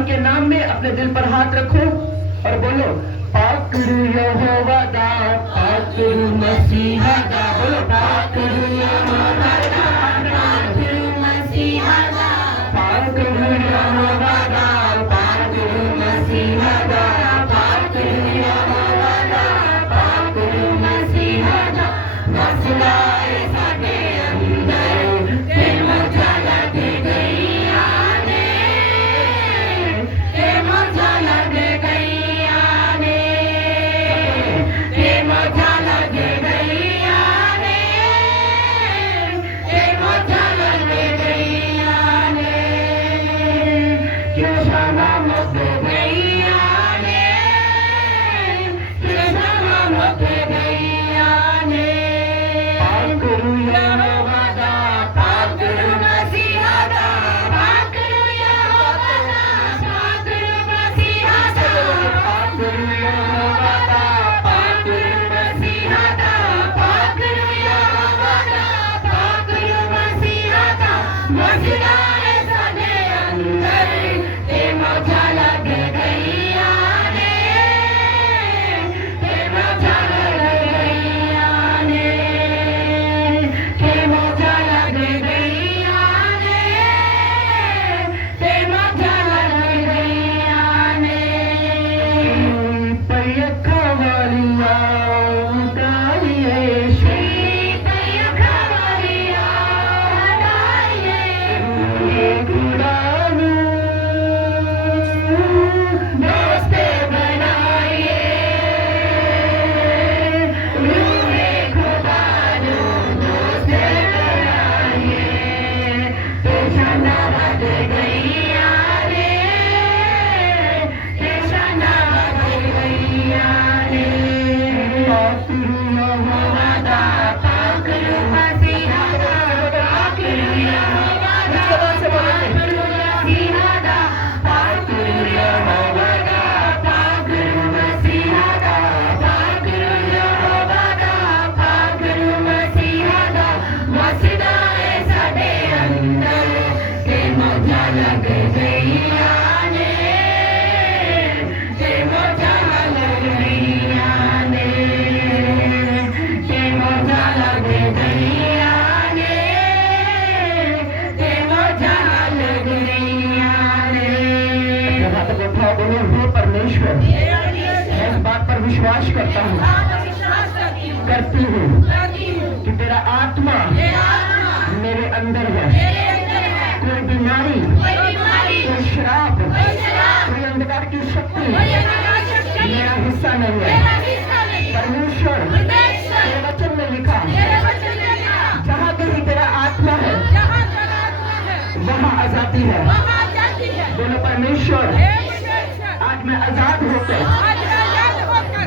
खुदावन के नाम में अपने दिल पर हाथ रखो और बोलो, पाकरू यहोवा दा, पाकरू मसीहा दा। बोलो, पाकरू यहोवा दा, पाकरू मसीहा दा, पाकरू यहोवा दा, पाकरू मसीहा दा, पाकरू यहोवा दा, पाकरू मसीहा दा। मसला है साडे अंदर ते मजा लग गई आने, ते मजा लग गई आने, ते मजा लग गई आने, ते मजा लग गई आने, क्यों शामा मत गई आने, क्यों शामा मत गई आने। पाकरू यहोवा दा, पाकरू मसीहा दा, पाकरू यहोवा दा, पाकरू मसीहा दा, पाकरू यहोवा दा, पाकरू मसीहा दा, पाकरू यहोवा दा, पाकरू मसीहा दा। मसला है साडे अंदर ते मजा लग गई आने, ते मजा लग गई आने, ते मजा लग गई आने, ते मजा लग गई आने। पयखा वालिया उड़ाइए श्री, पयखा वालिया उड़ाइए, एक उड़ानू दोस्त बनाइए, रूहे खुदानू दोस्त बनाइए, ते शाना बद गई आने, ते शाना बद गई आने। पाकरू यहोवा दा, पाकरू मसीहा दा, पाकरू यहोवा दा, पाकरू मसीहा दा, पाकरू यहोवा दा, पाकरू मसीहा दा, पाकरू यहोवा दा, पाकरू मसीहा दा। मसला है साडे अंदर ते मजा लग गई आने, ते मजा लग गई आने, ते मजा लग गई आने, ते मजा लग गई आने। यहाँ तक उठाओ, बोलो, हे परमेश्वर, मैं इस बात पर विश्वास करता हूँ, करती हूँ कि तेरा आत्मा मेरे अंदर है। कोई बीमारी, कोई शराब, कोई अंधकार की शक्ति मेरा हिस्सा नहीं है। परमेश्वर, तेरे वचन में लिखा, जहाँ कहीं तेरा आत्मा है वहाँ आजादी है। बोलो, परमेश्वर, आज मैं आजाद होकर,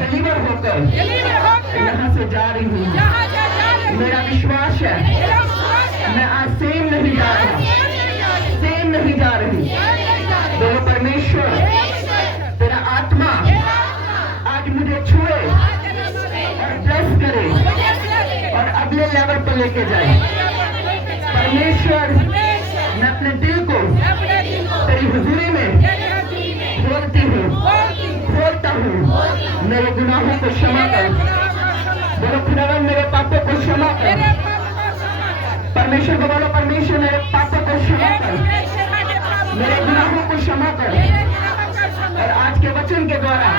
डिलीवर होकर यहाँ से जा रही हूँ। मेरा विश्वास है मैं आज सेम नहीं जा रहा, सेम नहीं जा रही। बोलो, परमेश्वर, तेरा आत्मा आज मुझे छुए और ब्लेस करे और अगले लेवल पर लेके जाए। परमेश्वर, मैं अपने दिल को तेरी हुजूरी में खोलती हूँ, खोलता हूँ। मेरे गुनाहों को क्षमा कर। बोलो, खुदावन, मेरे पापों को क्षमा कर। परमेश्वर को बोलो, परमेश्वर, मेरे पापों को क्षमा कर, मेरे गुनाहों को क्षमा कर। और आज के वचन के द्वारा,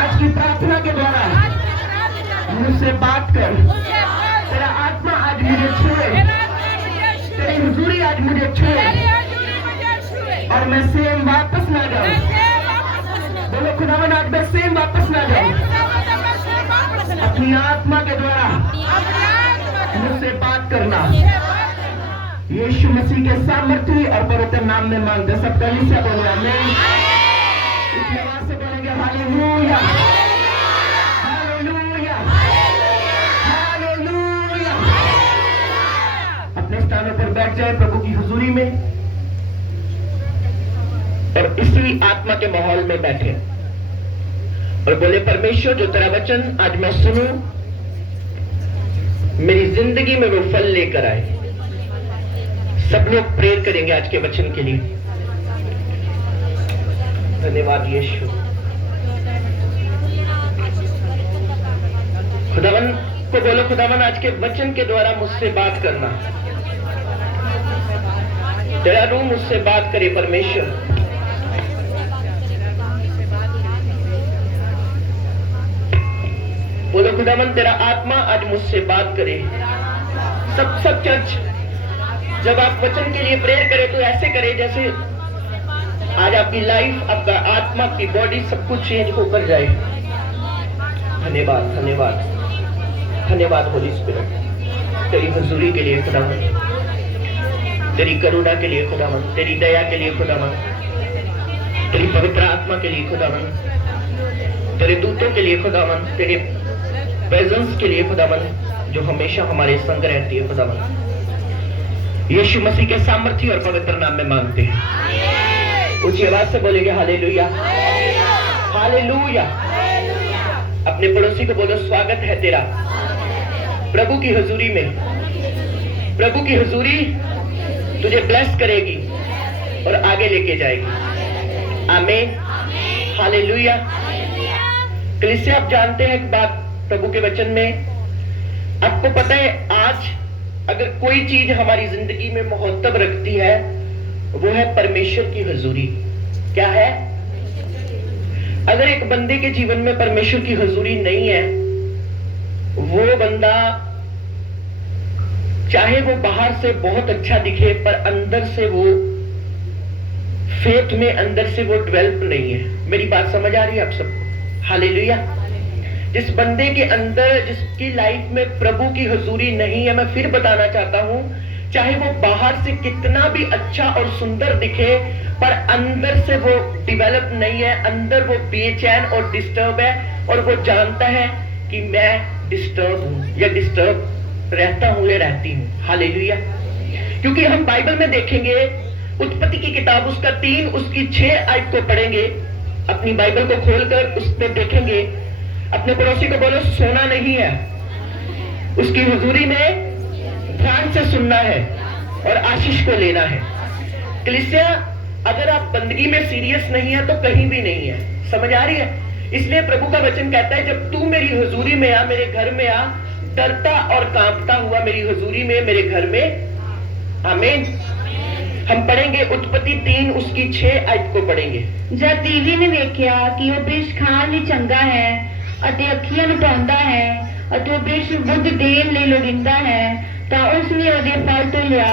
आज की प्रार्थना के द्वारा मुझसे बात कर। तेरा आत्मा आज मुझे छुए, तेरी हुजूरी आज मुझे छुए और मैं सेम वापस ना जाऊं। बोलो, खुदावन, आज मैं सेम वापस ना जाऊं। अपनी आत्मा के द्वारा मुझसे बात करना। यीशु मसीह के सामर्थ्य और पवित्र नाम में मांगते सब गली से बोले आमीन। इस आवाज से बोलेंगे हालेलुया, हालेलुया, हालेलुया। अपने स्थानों पर बैठ जाए प्रभु की हुजूरी में और इसी आत्मा के माहौल में बैठे और बोले, परमेश्वर, जो तेरा वचन आज मैं सुनूं, मेरी जिंदगी में वो फल लेकर आए। सब लोग प्रेयर करेंगे आज के वचन के लिए। धन्यवाद यीशु। खुदावन को बोलो, खुदावन आज के वचन के द्वारा मुझसे बात करना। तेरा रूह मुझसे बात करे परमेश्वर। बोलो खुदावन तेरा आत्मा आज मुझसे बात करे। सब चर्च जब आप वचन के लिए प्रेयर करें तो ऐसे करें जैसे आज आपकी लाइफ, आपका आत्मा, आपकी बॉडी सब कुछ चेंज होकर जाए। धन्यवाद धन्यवाद धन्यवाद होली स्पिरिट, तेरी हुजूरी के लिए खुदावन, तेरी करुणा के लिए खुदावन, तेरी दया के लिए खुदावन, तेरी पवित्र आत्मा के लिए खुदावन, तेरे दूतों के लिए खुदावन, तेरे प्रेजेंस के लिए खुदावन जो हमेशा हमारे संग रहती है खुदावन। यीशु मसीह के सामर्थ्य और पवित्र नाम में मांगते हैं। ऊंची आवाज से बोलेंगे हालेलुया हालेलुया। अपने पड़ोसी को बोलो स्वागत है तेरा प्रभु की हुजूरी में। प्रभु की हुजूरी तुझे ब्लेस करेगी और आगे लेके जाएगी। आमीन हालेलुया। कलीसिया, आप जानते हैं एक बात प्रभु के वचन में, आपको पता है आज अगर कोई चीज हमारी जिंदगी में महत्व रखती है वो है परमेश्वर की हुजूरी। क्या है? अगर एक बंदे के जीवन में परमेश्वर की हुजूरी नहीं है, वो बंदा चाहे वो बाहर से बहुत अच्छा दिखे पर अंदर से वो फेथ में अंदर से वो डेवलप नहीं है। मेरी बात समझ आ रही है आप सबको? हालेलुया। जिस बंदे के अंदर, जिसकी लाइफ में प्रभु की हुजूरी नहीं है, मैं फिर बताना चाहता हूं, चाहे वो बाहर से कितना भी अच्छा और सुंदर दिखे पर अंदर से वो डेवलप नहीं है, अंदर वो बेचैन और डिस्टर्ब है और वो जानता है कि मैं डिस्टर्ब हूं या डिस्टर्ब रहता हूं या रहती हूं। हालेलुया। क्योंकि हम बाइबल में देखेंगे, उत्पत्ति की किताब उसका 3 उसकी 6 आयत को पढ़ेंगे। अपनी बाइबल को खोलकर उस पर देखेंगे। अपने पड़ोसी को बोलो सोना नहीं है, उसकी हुजूरी में ध्यान से सुनना है और आशीष को लेना है। कलीसिया, अगर आप बंदगी में सीरियस नहीं है तो कहीं भी नहीं है। समझ आ रही है? इसलिए प्रभु का वचन कहता है जब तू मेरी हुजूरी में आ, मेरे घर में आ, डरता और कांपता हुआ मेरी हुजूरी में, मेरे घर में। आमीन। हम पढ़ेंगे उत्पत्ति 3 उसकी 6 आयत को पढ़ेंगे। जब देवी ने देखा कि वो बिरछ खान भी चंगा है ਅਤੇ ਅੱਖੀਆਂ ਨੂੰ ਪਾਉਂਦਾ ਹੈ ਅਤੇ ਉਹ ਬਿਰਛ ਬੁੱਧ ਦੇਣ ਲਈ ਲੋੜੀਂਦਾ ਹੈ, ਤਾਂ ਉਸਨੇ ਉਹਦੇ ਫਲ ਤੋਂ ਲਿਆ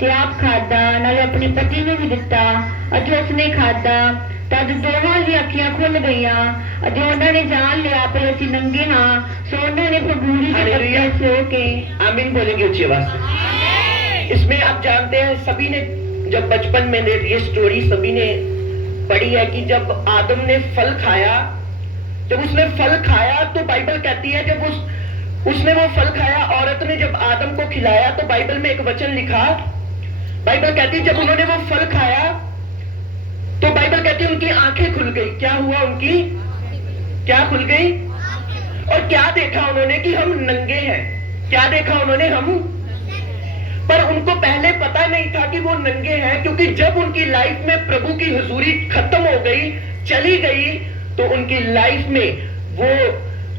ਤੇ ਆਪ ਖਾਧਾ, ਨਾਲੇ ਆਪਣੇ ਪਤੀ ਨੂੰ ਵੀ ਦਿੱਤਾ ਅਤੇ ਉਸਨੇ ਖਾਧਾ। ਤਦ ਦੋਵਾਂ ਦੀਆਂ ਅੱਖੀਆਂ ਖੁੱਲ ਗਈਆਂ ਅਤੇ ਉਹਨਾਂ ਨੇ ਜਾਣ लिया ਪਰ ਅਸੀਂ नंगे हाँ। सो ਉਹਨਾਂ ने फगूरी के पत्ते सो के। आमीन बोलेंगे ऊंची आवाज से। इसमें आप जानते हैं, सभी ने जब बचपन में ये स्टोरी सभी ने पढ़ी है कि जब आदम ने फल खाया, जब उसने फल खाया तो बाइबल कहती है जब उसने वो फल खाया, औरत ने जब आदम को खिलाया तो बाइबल में एक वचन लिखा, बाइबल कहती है जब उन्होंने वो फल खाया तो बाइबल कहती है उनकी आंखें खुल गई। क्या हुआ? उनकी क्या खुल गई? और क्या देखा उन्होंने कि हम नंगे हैं। क्या देखा उन्होंने? हम। पर उनको पहले पता नहीं था कि वो नंगे हैं, क्योंकि जब उनकी लाइफ में प्रभु की हुजूरी खत्म हो गई, चली गई, तो उनकी लाइफ में वो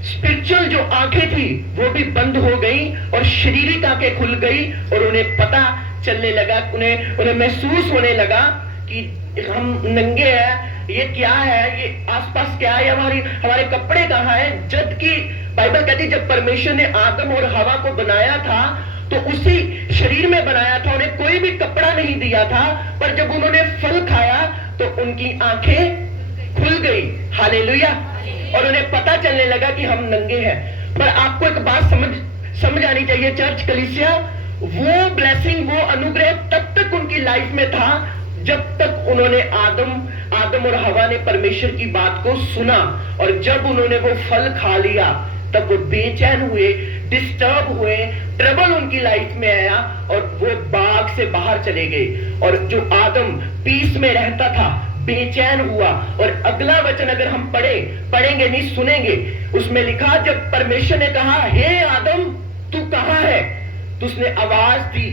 स्पिरिचुअल जो आंखें थी वो भी बंद हो गई और शारीरिक आंखें खुल गई और उन्हें पता चलने लगा, उन्हें महसूस होने लगा कि हम नंगे हैं, ये क्या है, ये आसपास क्या है, हमारे कपड़े कहाँ हैं। जबकि बाइबल कहती जब परमेश्वर ने आदम और हवा को बनाया था तो उसी शरीर में बनाया था, उन्हें कोई भी कपड़ा नहीं दिया था। पर जब उन्होंने फल खाया तो उनकी आंखें खुल गई। हालेलुया। और उन्हें पता चलने लगा कि हम नंगे हैं। पर आपको एक बात समझ आनी चाहिए चर्च, कलीसिया, वो ब्लेसिंग, वो अनुग्रह तब तक उनकी लाइफ में था जब तक उन्होंने आदम और हवा ने परमेश्वर की बात को सुना। और जब उन्होंने वो फल खा लिया तब वो बेचैन हुए, डिस्टर्ब हुए, ट्रबल उनकी लाइफ में आया और वो बाग से बाहर चले गए। और जो आदम पीस में रहता था बेचैन हुआ। और अगला वचन अगर हम पढ़ेंगे नहीं, सुनेंगे, उसमें लिखा जब परमेश्वर ने कहा हे आदम तू कहां है, तो उसने आवाज दी,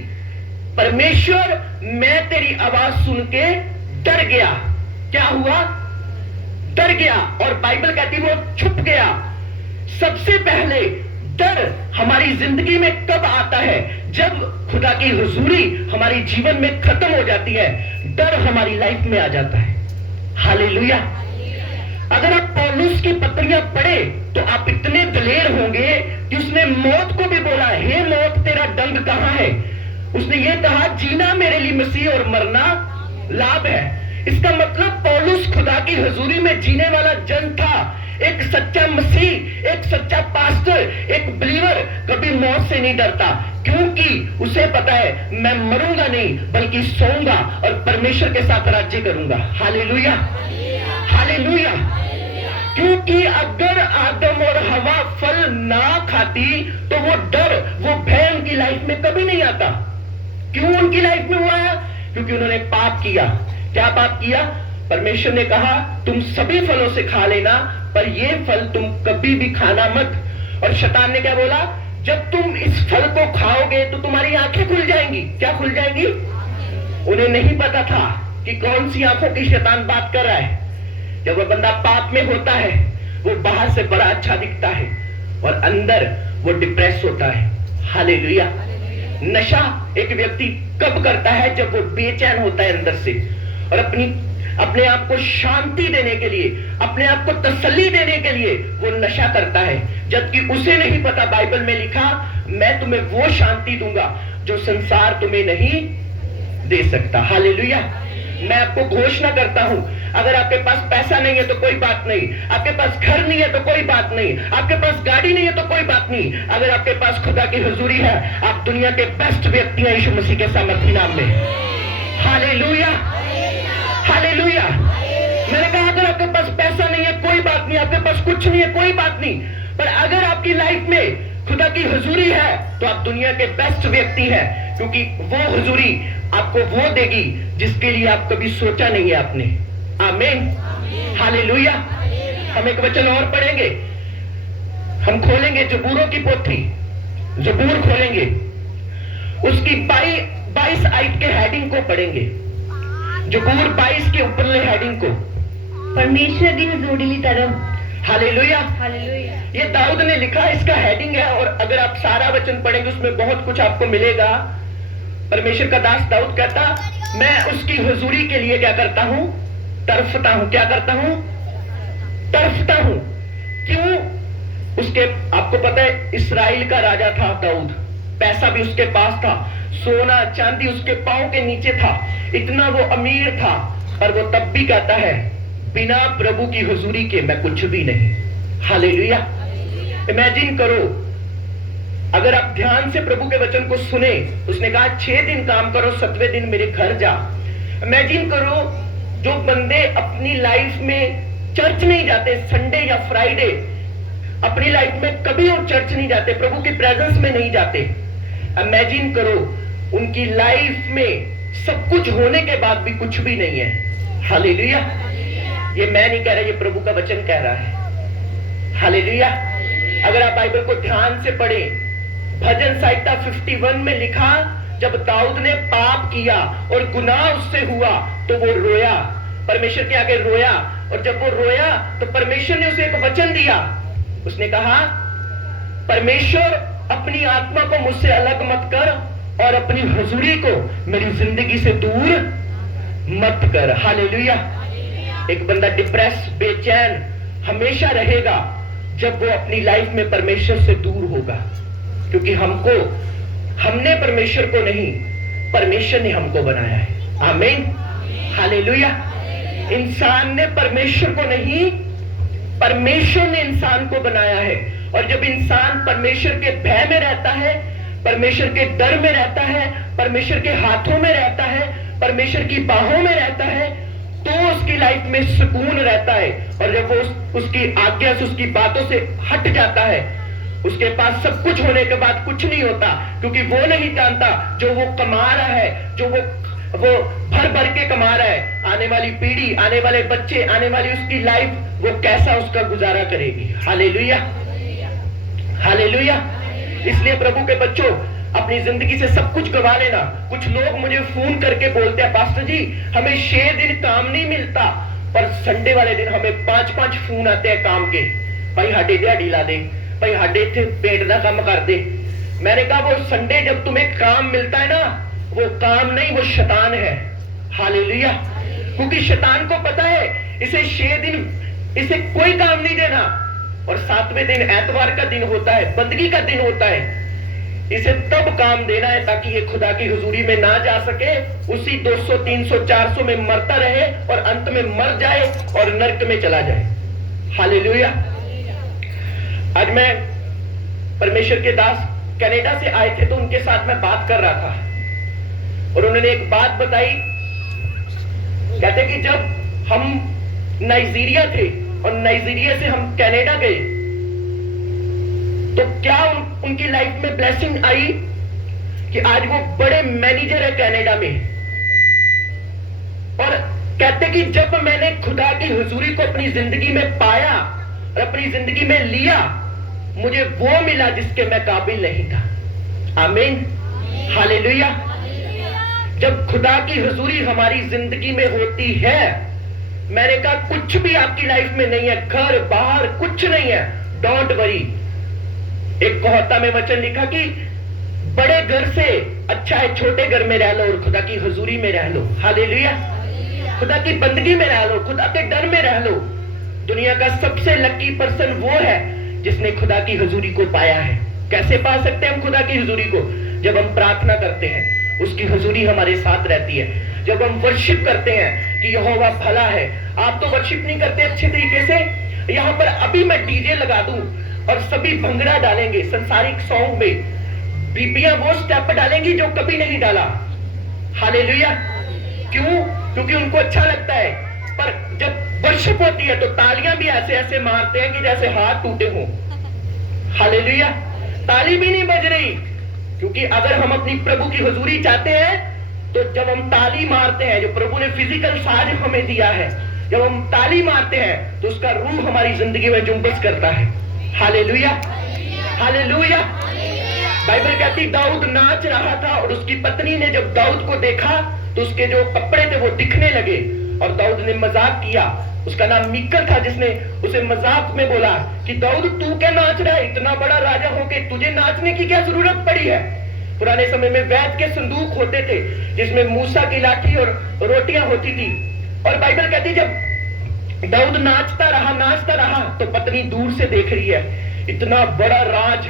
परमेश्वर मैं तेरी आवाज सुन के डर गया। क्या हुआ? डर गया, और बाइबल कहती है वो छुप गया। सबसे पहले डर हमारी जिंदगी में कब आता है? जब खुदा की हुजूरी हमारी जीवन में खत्म हो जाती है, डर हमारी लाइफ में आ जाता है। हालेलुया। अगर आप पौलुस की पत्रियां पढ़े तो आप इतने दलेर होंगे कि उसने मौत को भी बोला, हे मौत तेरा दंड कहां है? उसने ये कहा, जीना मेरे लिए मसीह और मरना लाभ है। इसका मतलब पौलुस खुदा की हुजूरी में जीने वाला जन था। एक सच्चा मसीह, एक सच्चा पास्टर, एक बिलीवर कभी मौत से नहीं डरता, क्योंकि उसे पता है मैं मरूंगा नहीं बल्कि सोऊंगा और परमेश्वर के साथ राज्य करूंगा। Hallelujah, hallelujah. क्योंकि अगर आदम और हवा फल ना खाती तो वो डर, वो भय उनकी लाइफ में कभी नहीं आता। क्यों उनकी लाइफ में हुआ है? क्योंकि उन्होंने पाप किया। क्या पाप किया? परमेश्वर ने कहा तुम सभी फलों से खा लेना, पर ये फल तुम कभी भी खाना मत। और शैतान ने क्या बोला? जब तुम इस फल को खाओगे तो तुम्हारी आंखें खुल जाएंगी। क्या खुल जाएंगी? उन्हें नहीं पता था कि कौन सी आंखों की शैतान बात कर रहा है। जब वो बंदा पाप में होता है, वो बाहर से बड़ा अच्छा दिखता है और अंदर वो डिप्रेस होता है। हालेलुया। नशा एक व्यक्ति कब करता है? जब वो बेचैन होता है अंदर से, और अपने आप को शांति देने के लिए, अपने आप को तसल्ली देने के लिए वो नशा करता है, जबकि उसे नहीं पता बाइबल में लिखा मैं तुम्हें वो शांति दूंगा जो संसार तुम्हें नहीं दे सकता। हालेलुया। मैं आपको घोषणा करता हूं, अगर आपके पास पैसा नहीं है तो कोई बात नहीं, आपके पास घर नहीं है तो कोई बात नहीं, आपके पास गाड़ी नहीं है तो कोई बात नहीं, अगर आपके पास खुदा की हुजूरी है, आप दुनिया के बेस्ट व्यक्ति हैं यीशु मसीह के सामर्थी नाम में। Hallelujah, hallelujah. मैंने कहा अगर आपके पास पैसा नहीं है कोई बात नहीं, आपके पास कुछ नहीं है कोई बात नहीं, पर अगर आपकी लाइफ में खुदा की हुजूरी है तो आप दुनिया के बेस्ट व्यक्ति हैं, क्योंकि वो हुजूरी आपको वो देगी जिसके लिए आप कभी सोचा नहीं है आपने। आमीन, हालेलुया। हम एक वचन और पढ़ेंगे, हम खोलेंगे जबूरों की पोथी, जबूर खोलेंगे, उसकी 22 आयत के हेडिंग को पढ़ेंगे। जबूर 22 के ऊपरले हेडिंग को, परमेश्वरनी जोड़ीली तरफ। Hallelujah, hallelujah. ये दाऊद ने लिखा, इसका हेडिंग है, और अगर आप सारा वचन पढ़ेंगे उसमें बहुत कुछ आपको मिलेगा। परमेश्वर का दास दाऊद कहता, मैं उसकी हुजूरी के लिए क्या करता हूं? तरफता हूं। क्या करता हूं? तरफता हूं। क्यों? उसके, आपको पता है इस्राएल का राजा था दाऊद, पैसा भी उसके पास था, सोना चांदी उसके पांव के नीचे था, इतना वो अमीर था, पर वो तब भी कहता है बिना प्रभु की हुजूरी के मैं कुछ भी नहीं। हालेलुया। इमेजिन करो, अगर आप ध्यान से प्रभु के वचन को सुने, उसने कहा 6 दिन काम करो, 7वें दिन मेरे घर जा। इमेजिन करो, जो बंदे अपनी लाइफ में चर्च नहीं जाते, संडे या फ्राइडे अपनी लाइफ में कभी और चर्च नहीं जाते, प्रभु की प्रेजेंस में नहीं जाते, इमेजिन करो उनकी लाइफ में सब कुछ होने के बाद भी कुछ भी नहीं है। हालेलुया। ये मैं नहीं कह रहा, ये प्रभु का वचन कह रहा है। हालेलुया। अगर आप बाइबल को ध्यान से पढ़ें, भजन संहिता 51 में लिखा, जब दाऊद ने पाप किया और गुनाह उससे हुआ तो वो रोया, परमेश्वर के आगे रोया, और जब वो रोया तो परमेश्वर ने उसे एक वचन दिया। उसने कहा, परमेश्वर अपनी आत्मा को मुझसे अलग मत कर और अपनी हुजूरी को मेरी जिंदगी से दूर मत कर। हालेलुया। एक बंदा डिप्रेस, बेचैन हमेशा रहेगा जब वो अपनी लाइफ में परमेश्वर से दूर होगा, क्योंकि हमने परमेश्वर को नहीं, परमेश्वर ने हमको बनाया है। आमीन, हालेलुया। इंसान ने परमेश्वर को नहीं, परमेश्वर ने इंसान को बनाया है। और जब इंसान परमेश्वर के भय में रहता है, परमेश्वर के डर में रहता है, परमेश्वर के हाथों में रहता है, परमेश्वर की बाहों में रहता है, तो उसकी लाइफ में सुकून रहता है। और जब वो उसकी आज्ञा से, उसकी बातों से हट जाता है, उसके पास सब कुछ होने के बाद कुछ नहीं होता, क्योंकि वो नहीं जानता जो वो कमा रहा है, जो वो भर भर के कमा रहा है, आने वाली पीढ़ी, आने वाले बच्चे, आने वाली उसकी लाइफ, वो कैसा उसका गुजारा करेगी। Hallelujah, hallelujah. इसलिए प्रभु के बच्चों, अपनी जिंदगी से सब कुछ गवा लेना। कुछ लोग मुझे फोन करके बोलते हैं, पास्टर जी हमें 6 दिन काम नहीं मिलता, पर संडे वाले दिन हमें 5-5 फोन आते हैं काम के, भाई हाडे दिहाड़ी ला दे, भाई हाडे इत्थे पेट दा काम कर दे। मैंने कहा वो संडे जब तुम्हें काम मिलता है ना, वो काम नहीं, वो शैतान है। हालेलुया। क्योंकि शैतान को पता है इसे 6 दिन इसे कोई काम नहीं देना, और 7वें दिन एतवार का दिन होता है, बंदगी का दिन होता है, इसे तब काम देना है ताकि ये खुदा की हुजूरी में ना जा सके, उसी 200 300 400 में मरता रहे और अंत में मर जाए और नरक में चला जाए। हालेलुया। आज मैं परमेश्वर के दास कनाडा से आए थे, तो उनके साथ मैं बात कर रहा था और उन्होंने एक बात बताई। कहते कि जब हम नाइजीरिया थे और नाइजीरिया से हम कनाडा गए, तो क्या उनकी लाइफ में ब्लेसिंग आई कि आज वो बड़े मैनेजर है कनाडा में। और कहते कि जब मैंने खुदा की हुजूरी को अपनी जिंदगी में पाया और अपनी जिंदगी में लिया, मुझे वो मिला जिसके मैं काबिल नहीं था। आमीन। हालेलुया। जब खुदा की हुजूरी हमारी जिंदगी में होती है, मैंने कहा कुछ भी आपकी लाइफ में नहीं है, घर बाहर कुछ नहीं है, डोंट वरी। एक कोहता में वचन लिखा कि बड़े घर से अच्छा है छोटे घर में रह लो और खुदा की हुजूरी में रह लो। हालेलुया। खुदा की बंदगी में रह लो, खुदा के डर में रह लो। दुनिया का सबसे लकी पर्सन वो है जिसने खुदा की हुजूरी को पाया है। कैसे पा सकते हैं हम खुदा की हुजूरी को? जब हम प्रार्थना करते हैं, उसकी हुजूरी हमारे साथ रहती है। जब हम वर्शिप करते हैं कि यहोवा भला है। आप तो वर्शिप नहीं करते अच्छे तरीके से। यहाँ पर अभी मैं डीजे लगा दूं और सभी भंगड़ा डालेंगे संसारिक सॉन्ग में, बीबियां वो स्टेप डालेंगी जो कभी नहीं डाला। हालेलुया। क्यों? क्योंकि उनको अच्छा लगता है। पर जब वर्शिप होती है तो तालियां भी ऐसे ऐसे मारते हैं कि जैसे हाथ टूटे हों। हालेलुया। ताली भी नहीं बज रही, क्योंकि अगर हम अपनी प्रभु की हुजूरी चाहते हैं तो जब हम ताली मारते हैं, जो प्रभु ने फिजिकल साज हमें दिया है, जब हम ताली मारते हैं तो उसका रूह हमारी जिंदगी में जुम्बस करता है। हालेलुया। हालेलुया। बाइबल कहती दाऊद नाच रहा था और उसकी पत्नी ने जब दाऊद को देखा तो उसके जो कपड़े थे वो दिखने लगे और दाऊद ने मजाक किया। उसका नाम मीकल था, जिसने उसे मजाक में बोला कि दाऊद तू क्या नाच रहा है, इतना बड़ा राजा होके तुझे नाचने की क्या जरूरत पड़ी है। पुराने समय में वैद के संदूक होते थे जिसमें मूसा की लाठी और रोटियां होती थी। और बाइबल कहती जब दाऊद नाचता रहा तो पत्नी दूर से देख रही है, इतना बड़ा राज,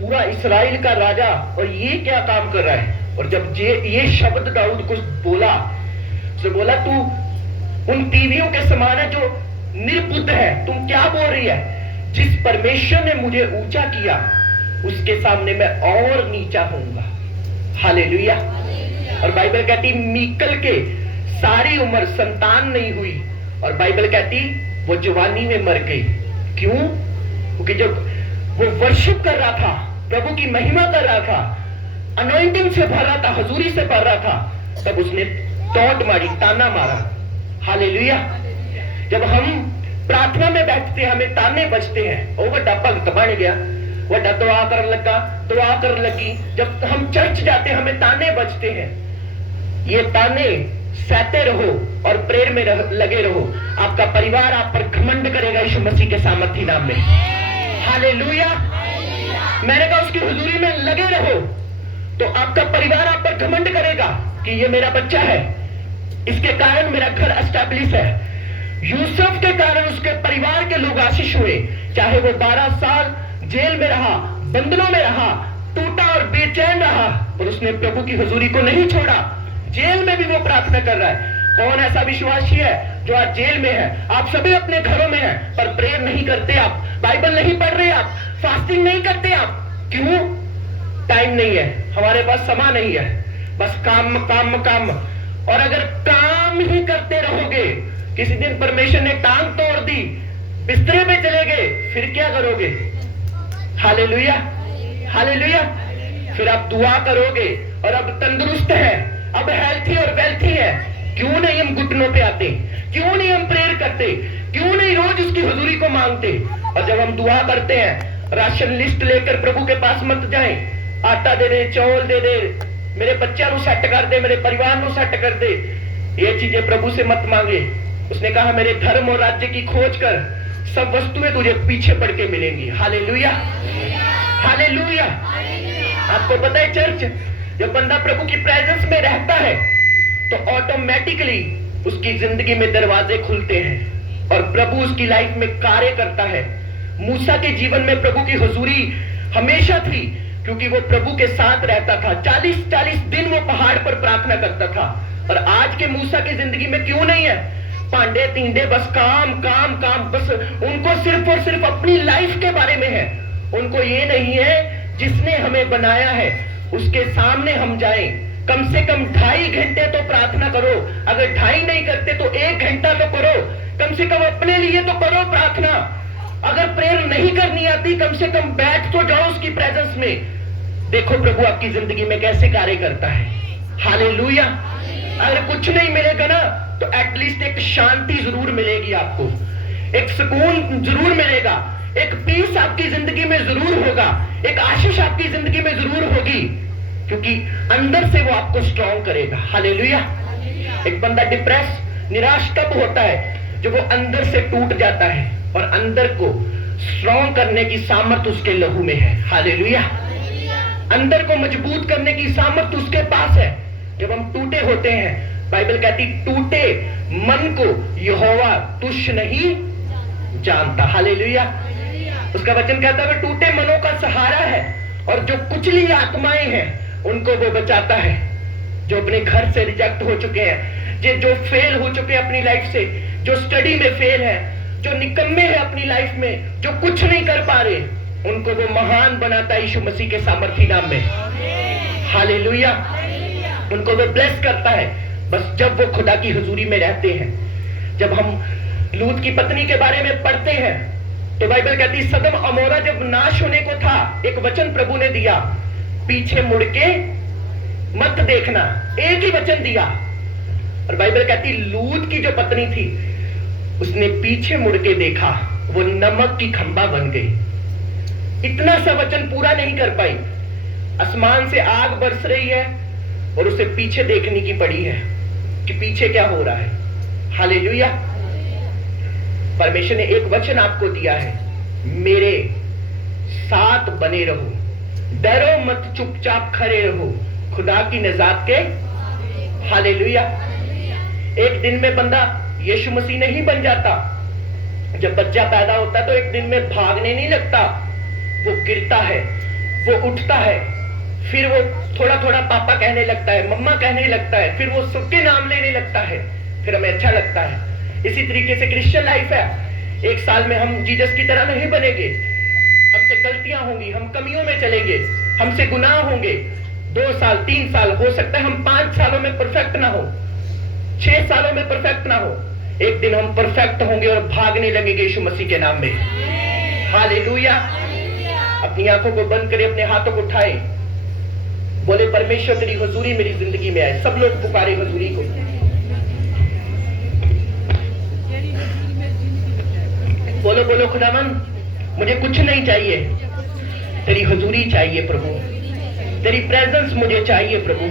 पूरा इस्राएल का राजा, और ये क्या काम कर रहा है। और जब ये शब्द दाऊद को बोला, उसने बोला तू उन टीवियों के समान है जो निर्बुद्ध है, तुम क्या बोल रही है। जिस परमेश्वर ने मुझे ऊंचा किया उसके सामने मैं और नीचा होऊंगा। हालेलुया। और बाइबल कहती मीकल के सारी उम्र संतान नहीं हुई और बाइबल कहती वो जवानी में मर गई। क्यों? क्योंकि जब वो वर्शिप कर रहा था, प्रभु की महिमा कर रहा था, अनॉइंटिंग से भर रहा था, हुजूरी से भर रहा था, तब उसने टॉन्ट मारी, ताना मारा। हालेलुया। जब हम प्रार्थना में बैठते हैं हमें ताने बजते हैं, ओ वड्डा भगत बन गया, वड्डा दुआ कर लगा, दुआ कर लगी। जब हम चर्च जाते हैं हमें ताने बजते हैं। ये ताने सहते रहो और प्रेयर में लगे रहो। आपका परिवार आप पर घमंड करेगा यीशु मसीह के सामर्थी नाम में। हालेलुया। मैंने कहा उसकी हुजूरी में लगे रहो तो आपका परिवार आप पर घमंड करेगा कि ये मेरा बच्चा है, इसके कारण मेरा घर एस्टैब्लिश है। यूसुफ के कारण उसके परिवार के लोग आशीष हुए, चाहे वो 12 साल जेल में रहा, बंधनों में रहा, टूटा और बेचैन रहा, और उसने प्रभु की हुजूरी को नहीं छोड़ा। जेल में भी वो प्रार्थना कर रहा है। कौन ऐसा विश्वासी है जो आज जेल में है? आप सभी अपने घरों में हैं पर प्रेयर नहीं करते, आप बाइबल नहीं पढ़ रहे, आप फास्टिंग नहीं करते। आप क्यों? टाइम नहीं है, हमारे पास समय नहीं है, बस काम काम काम। और अगर काम ही करते रहोगे, किसी दिन परमेश्वर ने टांग तोड़ दी, बिस्तरे पे चले गए, फिर क्या करोगे? हालेलुया। हालेलुया। फिर आप दुआ करोगे और अब तंदुरुस्त है, अब हेल्थी और वेल्थी है। क्यों नहीं हम घुटनों पे आते? क्यों नहीं हम प्रेयर करते? क्यों नहीं रोज उसकी हुजूरी को मांगते? और जब हम दुआ करते हैं, राशन लिस्ट लेकर प्रभु के पास मत जाएं, आटा दे दे, चावल दे दे, मेरे बच्चों को सेट कर दे, मेरे परिवार को सेट कर दे, ये चीजें प्रभु से मत मांगे। उसने कहा मेरे धर्म और राज्य की खोज कर, सब वस्तुएं तुझे पीछे पड़ के मिलेंगी। Hallelujah, hallelujah. आपको पता है चर्च, जब बंदा प्रभु की प्रेजेंस में रहता है तो ऑटोमेटिकली उसकी जिंदगी में दरवाजे खुलते हैं और प्रभु उसकी लाइफ में कार्य करता है। मूसा के जीवन में प्रभु की हुजूरी हमेशा थी, क्योंकि वो प्रभु के साथ रहता था। 40-40 दिन वो पहाड़ पर प्रार्थना करता था। और आज के मूसा की जिंदगी में क्यों नहीं है? पांडे तींडे, बस काम काम काम, बस उनको सिर्फ और सिर्फ अपनी लाइफ के बारे में है। उनको ये नहीं है जिसने हमें बनाया है उसके सामने हम जाएं। कम से कम 2.5 घंटे तो प्रार्थना करो। अगर 2.5 नहीं करते तो 1 घंटा तो करो। कम से कम अपने लिए तो करो प्रार्थना। अगर प्रेयर नहीं करनी आती, कम से कम बैठ तो जाओ उसकी प्रेजेंस में। देखो प्रभु आपकी जिंदगी में कैसे कार्य करता है। हालेलुया। अगर कुछ नहीं मिलेगा ना तो एटलीस्ट एक शांति जरूर मिलेगी आपको, एक सुकून जरूर मिलेगा, एक पीस आपकी जिंदगी में जरूर होगा, एक आशीष आपकी जिंदगी में जरूर होगी, क्योंकि अंदर से वो आपको स्ट्रॉन्ग करेगा। हालेलुया। एक बंदा डिप्रेस, निराश तब होता है जब वो अंदर से टूट जाता है और अंदर को स्ट्रॉन्ग करने की सामर्थ्य उसके लहू में है। हालेलुया। अंदर को मजबूत करने की सामर्थ्य उसके पास है। जब हम टूटे होते हैं, बाइबल कहती टूटे मन को यहोवा तुच्छ नहीं जानता। हालेलुया। उसका वचन कहता है टूटे मनों का सहारा है और जो कुचली आत्माएं हैं उनको वो बचाता है। जो अपने घर से रिजेक्ट हो चुके हैं, जो फेल हो चुके हैं अपनी लाइफ से, जो स्टडी में फेल है, जो निकम्मे हैं अपनी लाइफ में, जो कुछ नहीं कर पा रहे, उनको वो महान बनाता है यीशु मसीह के सामर्थी नाम में। हालेलुया। उनको वो ब्लेस करता है। बस जब वो खुदा की हुजूरी में रहते हैं। जब हम लूत की पत्नी के बारे में पढ़ते हैं तो बाइबल कहती सदम अमोरा जब नाश होने को था, एक वचन प्रभु ने दिया, पीछे मुड़ के मत देखना। एक ही वचन दिया। और बाइबल कहती लूत की जो पत्नी थी उसने पीछे मुड़ के देखा, वो नमक की खंबा बन गई। इतना सा वचन पूरा नहीं कर पाई। आसमान से आग बरस रही है और उसे पीछे देखने की पड़ी है कि पीछे क्या हो रहा है। हालेलुया। परमेश्वर ने एक वचन आपको दिया है, मेरे साथ बने रहो, डरो मत, चुपचाप खड़े रहो खुदा की निजात के। हालेलुया। एक दिन में बंदा यीशु मसीह नहीं बन जाता। जब बच्चा पैदा होता है तो एक दिन में भागने नहीं लगता, वो गिरता है, वो उठता है, फिर वो थोड़ा थोड़ा पापा कहने लगता है, मम्मा कहने लगता है, फिर वो सबके नाम लेने लगता है, फिर हमें अच्छा लगता है। इसी तरीके से क्रिश्चियन लाइफ है। 1 साल में हम जीसस की तरह नहीं बनेंगे, हमसे गलतियां होंगी, हम कमियों में चलेंगे, हमसे गुनाह होंगे। 2 साल 3 साल, हो सकता है हम 5 सालों में परफेक्ट ना हो, 6 सालों में परफेक्ट ना हो। एक दिन हम परफेक्ट होंगे और भागने लगेंगे यीशु मसीह के नाम में। हालेलुया। अपनी आंखों को बंद करें, अपने हाथों को उठाए, बोले परमेश्वर तेरी हुजूरी मेरी जिंदगी में आए। सब लोग पुकारे हुजूरी को। बोलो बोलो खुदावन मुझे कुछ नहीं चाहिए, तेरी हुजूरी चाहिए प्रभु, तेरी प्रेजेंस मुझे चाहिए प्रभु,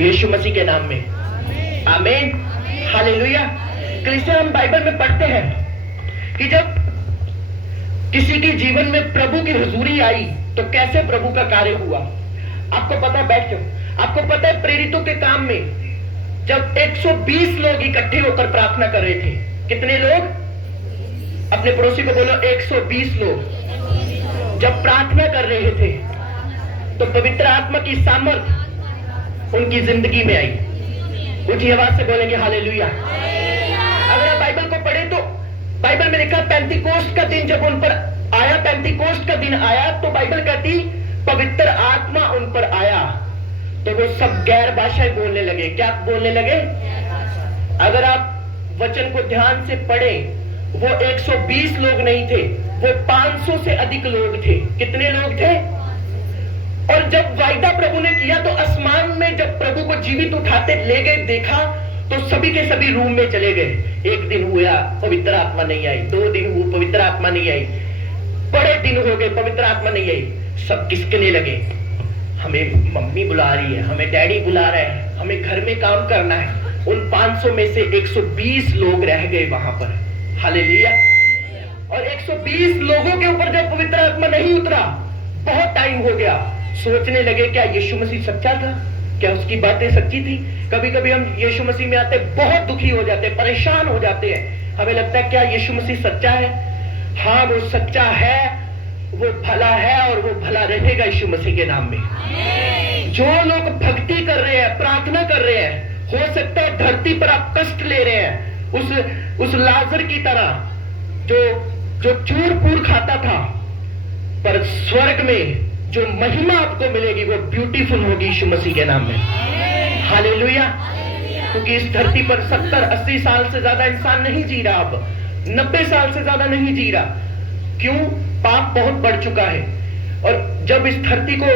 यीशु मसीह के नाम में। आमीन। हालेलुया। क्रिश्चियन हम बाइबल में पढ़ते हैं कि जब किसी के जीवन में प्रभु की हुजूरी आई तो कैसे प्रभु का कार्य हुआ। आपको पता है, बैठ जाओ, आपको पता है प्रेरितों के काम में जब 120 लोग इकट्ठे होकर प्रार्थना कर रहे थे, कितने लोग? अपने पड़ोसी को बोलो 120 लोग जब प्रार्थना कर रहे थे तो पवित्र आत्मा की सामर्थ उनकी जिंदगी में आई। ऊंची आवाज से बोलेंगे हालेलुया। अगर आप बाइबल को पढ़े तो बाइबल में लिखा पेंतीकोस्ट का दिन जब उन पर आया, पेंतीकोस्ट का दिन आया तो बाइबल कहती पवित्र आत्मा उन पर आया तो वो सब गैर भाषाएं बोलने लगे। क्या बोलने लगे? अगर आप वचन को ध्यान से पढ़े, वो 120 लोग नहीं थे, वो 500 से अधिक लोग थे। कितने लोग थे? और जब वायदा प्रभु ने किया तो आसमान में जब प्रभु को जीवित उठाते ले गए, देखा तो सभी के सभी रूम में चले गए। 1 दिन हुआ पवित्र आत्मा नहीं आई, 2 दिन हुआ पवित्र आत्मा नहीं आई, बड़े दिन हो गए पवित्र आत्मा नहीं आई। सब किसकने लगे, हमें मम्मी बुला रही है, हमें डैडी बुला रहे हैं, हमें घर में काम करना है, उन 500 में से 120 लोग रह गए वहां पर। हालेलुया। और 120 लोगों के ऊपर जब पवित्र आत्मा नहीं उतरा, बहुत टाइम हो गया, सोचने लगे क्या यीशु मसीह सच्चा था, क्या उसकी बातें सच्ची थी। कभी कभी हम यीशु मसीह में आते बहुत दुखी हो जाते हैं, परेशान हो जाते हैं, हमें लगता है क्या यीशु मसीह सच्चा है। हाँ, वो सच्चा है, वो भला है और वो भला रहेगा यीशु मसीह के नाम में। जो लोग भक्ति कर रहे हैं, प्रार्थना कर रहे हैं, हो सकता है धरती पर आप कष्ट ले रहे हैं, उस लाजर की तरह जो चूर फूर खाता था, पर स्वर्ग में जो महिमा आपको मिलेगी वो ब्यूटीफुल होगी यीशु मसीह के नाम में। हालेलुया। क्योंकि इस धरती पर 70-80 साल से ज्यादा इंसान नहीं जी रहा, अब 90 साल से ज्यादा नहीं जी रहा। क्यों? पाप बहुत बढ़ चुका है। और जब इस धरती को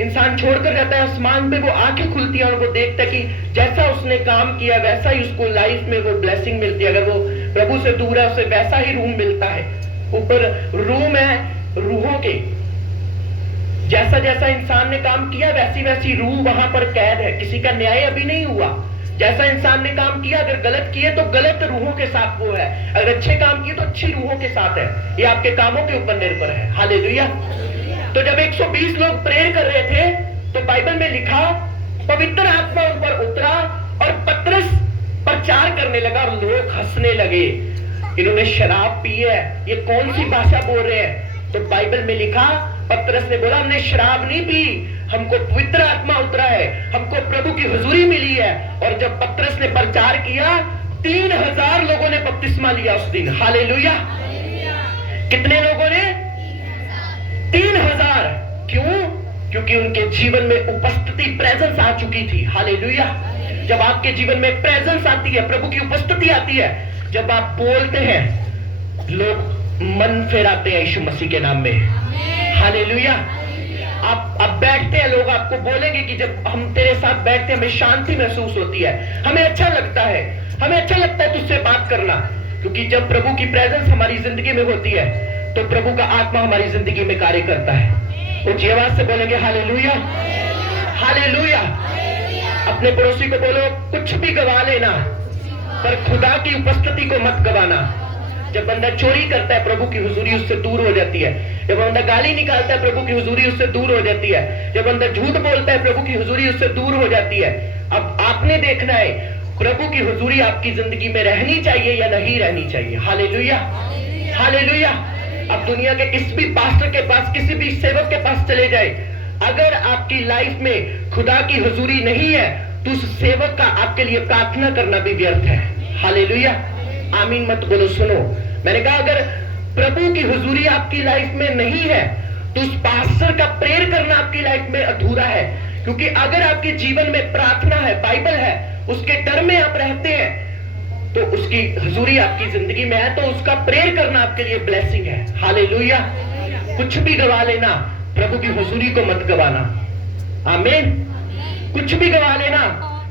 इंसान छोड़कर जाता है, आसमान पे वो आंखें खुलती है और वो देखता है कि जैसा उसने काम किया वैसा ही उसको लाइफ में वो ब्लेसिंग मिलती है। अगर वो प्रभु से दूर है, उसे वैसा ही रूम मिलता है। ऊपर रूम है रूहों के, जैसा जैसा इंसान ने काम किया वैसी वैसी रूह वहां पर कैद है। किसी का न्याय अभी नहीं हुआ। जैसा इंसान ने काम किया, अगर गलत किए तो गलत रूहों के साथ वो है, अगर अच्छे काम किए तो अच्छी रूहों के साथ है। ये आपके कामों के ऊपर निर्भर है। हालेलुया। तो जब 120 लोग प्रेयर कर रहे थे तो बाइबल में लिखा पवित्र आत्मा उन पर उतरा और पतरस प्रचार करने लगा और लोग हंसने लगे, इन्होंने शराब पी है, ये कौन सी भाषा बोल रहे हैं। तो बाइबल में लिखा पतरस ने बोला हमने शराब नहीं पी, हमको पवित्र आत्मा उतरा है, हमको प्रभु की हुजूरी मिली है। और जब पतरस ने प्रचार किया 3000 लोगों ने बपतिस्मा लिया उस दिन। हालेलुया। कितने लोगों ने? 3000। क्यों? क्योंकि उनके जीवन में उपस्थिति, प्रेजेंस आ चुकी थी। हालेलुया। जब आपके जीवन में प्रेजेंस आती है, प्रभु की उपस्थिति आती है, जब आप बोलते हैं लोग मन फेराते हैं यीशु मसीह के नाम में। हालेलुया। आप बैठते हैं, लोग आपको बोलेंगे कि जब हम तेरे साथ बैठते हैं हमें शांति महसूस होती है, हमें अच्छा लगता है, हमें अच्छा लगता है तुझसे बात करना। क्योंकि जब प्रभु की प्रेजेंस हमारी जिंदगी में होती है तो प्रभु का आत्मा हमारी जिंदगी में कार्य करता है। ऊंची आवाज से बोलेंगे हालेलुया, हालेलुया। अपने पड़ोसी को बोलो कुछ भी गवा लेना पर खुदा की उपस्थिति को मत गवाना। जब बंदा चोरी करता है प्रभु की हुजूरी उससे दूर हो जाती है। जब बंदा गाली निकालता है प्रभु की हुजूरी उससे दूर हो जाती है। जब बंदा झूठ बोलता है प्रभु की हुजूरी उससे दूर हो जाती है। अब आपने देखना है प्रभु की हुजूरी आपकी जिंदगी में रहनी चाहिए या नहीं रहनी चाहिए। Hallelujah, hallelujah. अब दुनिया के किसी भी पास्टर के पास, किसी भी सेवक के पास चले जाए, अगर आपकी लाइफ में खुदा की हुजूरी नहीं है तो उस सेवक का आपके लिए प्रार्थना करना भी व्यर्थ है। हालेलुया। आमीन मत बोलो, सुनो। मैंने कहा अगर प्रभु की हुजूरी आपकी लाइफ में नहीं है तो उस पास्टर का प्रेयर करना आपकी लाइफ में अधूरा है। क्योंकि अगर आपके जीवन में प्रार्थना है, बाइबल है, उसके डर में आप रहते हैं तो उसकी हुजूरी आपकी जिंदगी में है, तो उसका प्रेयर करना आपके लिए ब्लेसिंग है। हालेलुया। कुछ भी गवा लेना, प्रभु की हुजूरी को मत गवाना। आमीन। कुछ भी गवा लेना,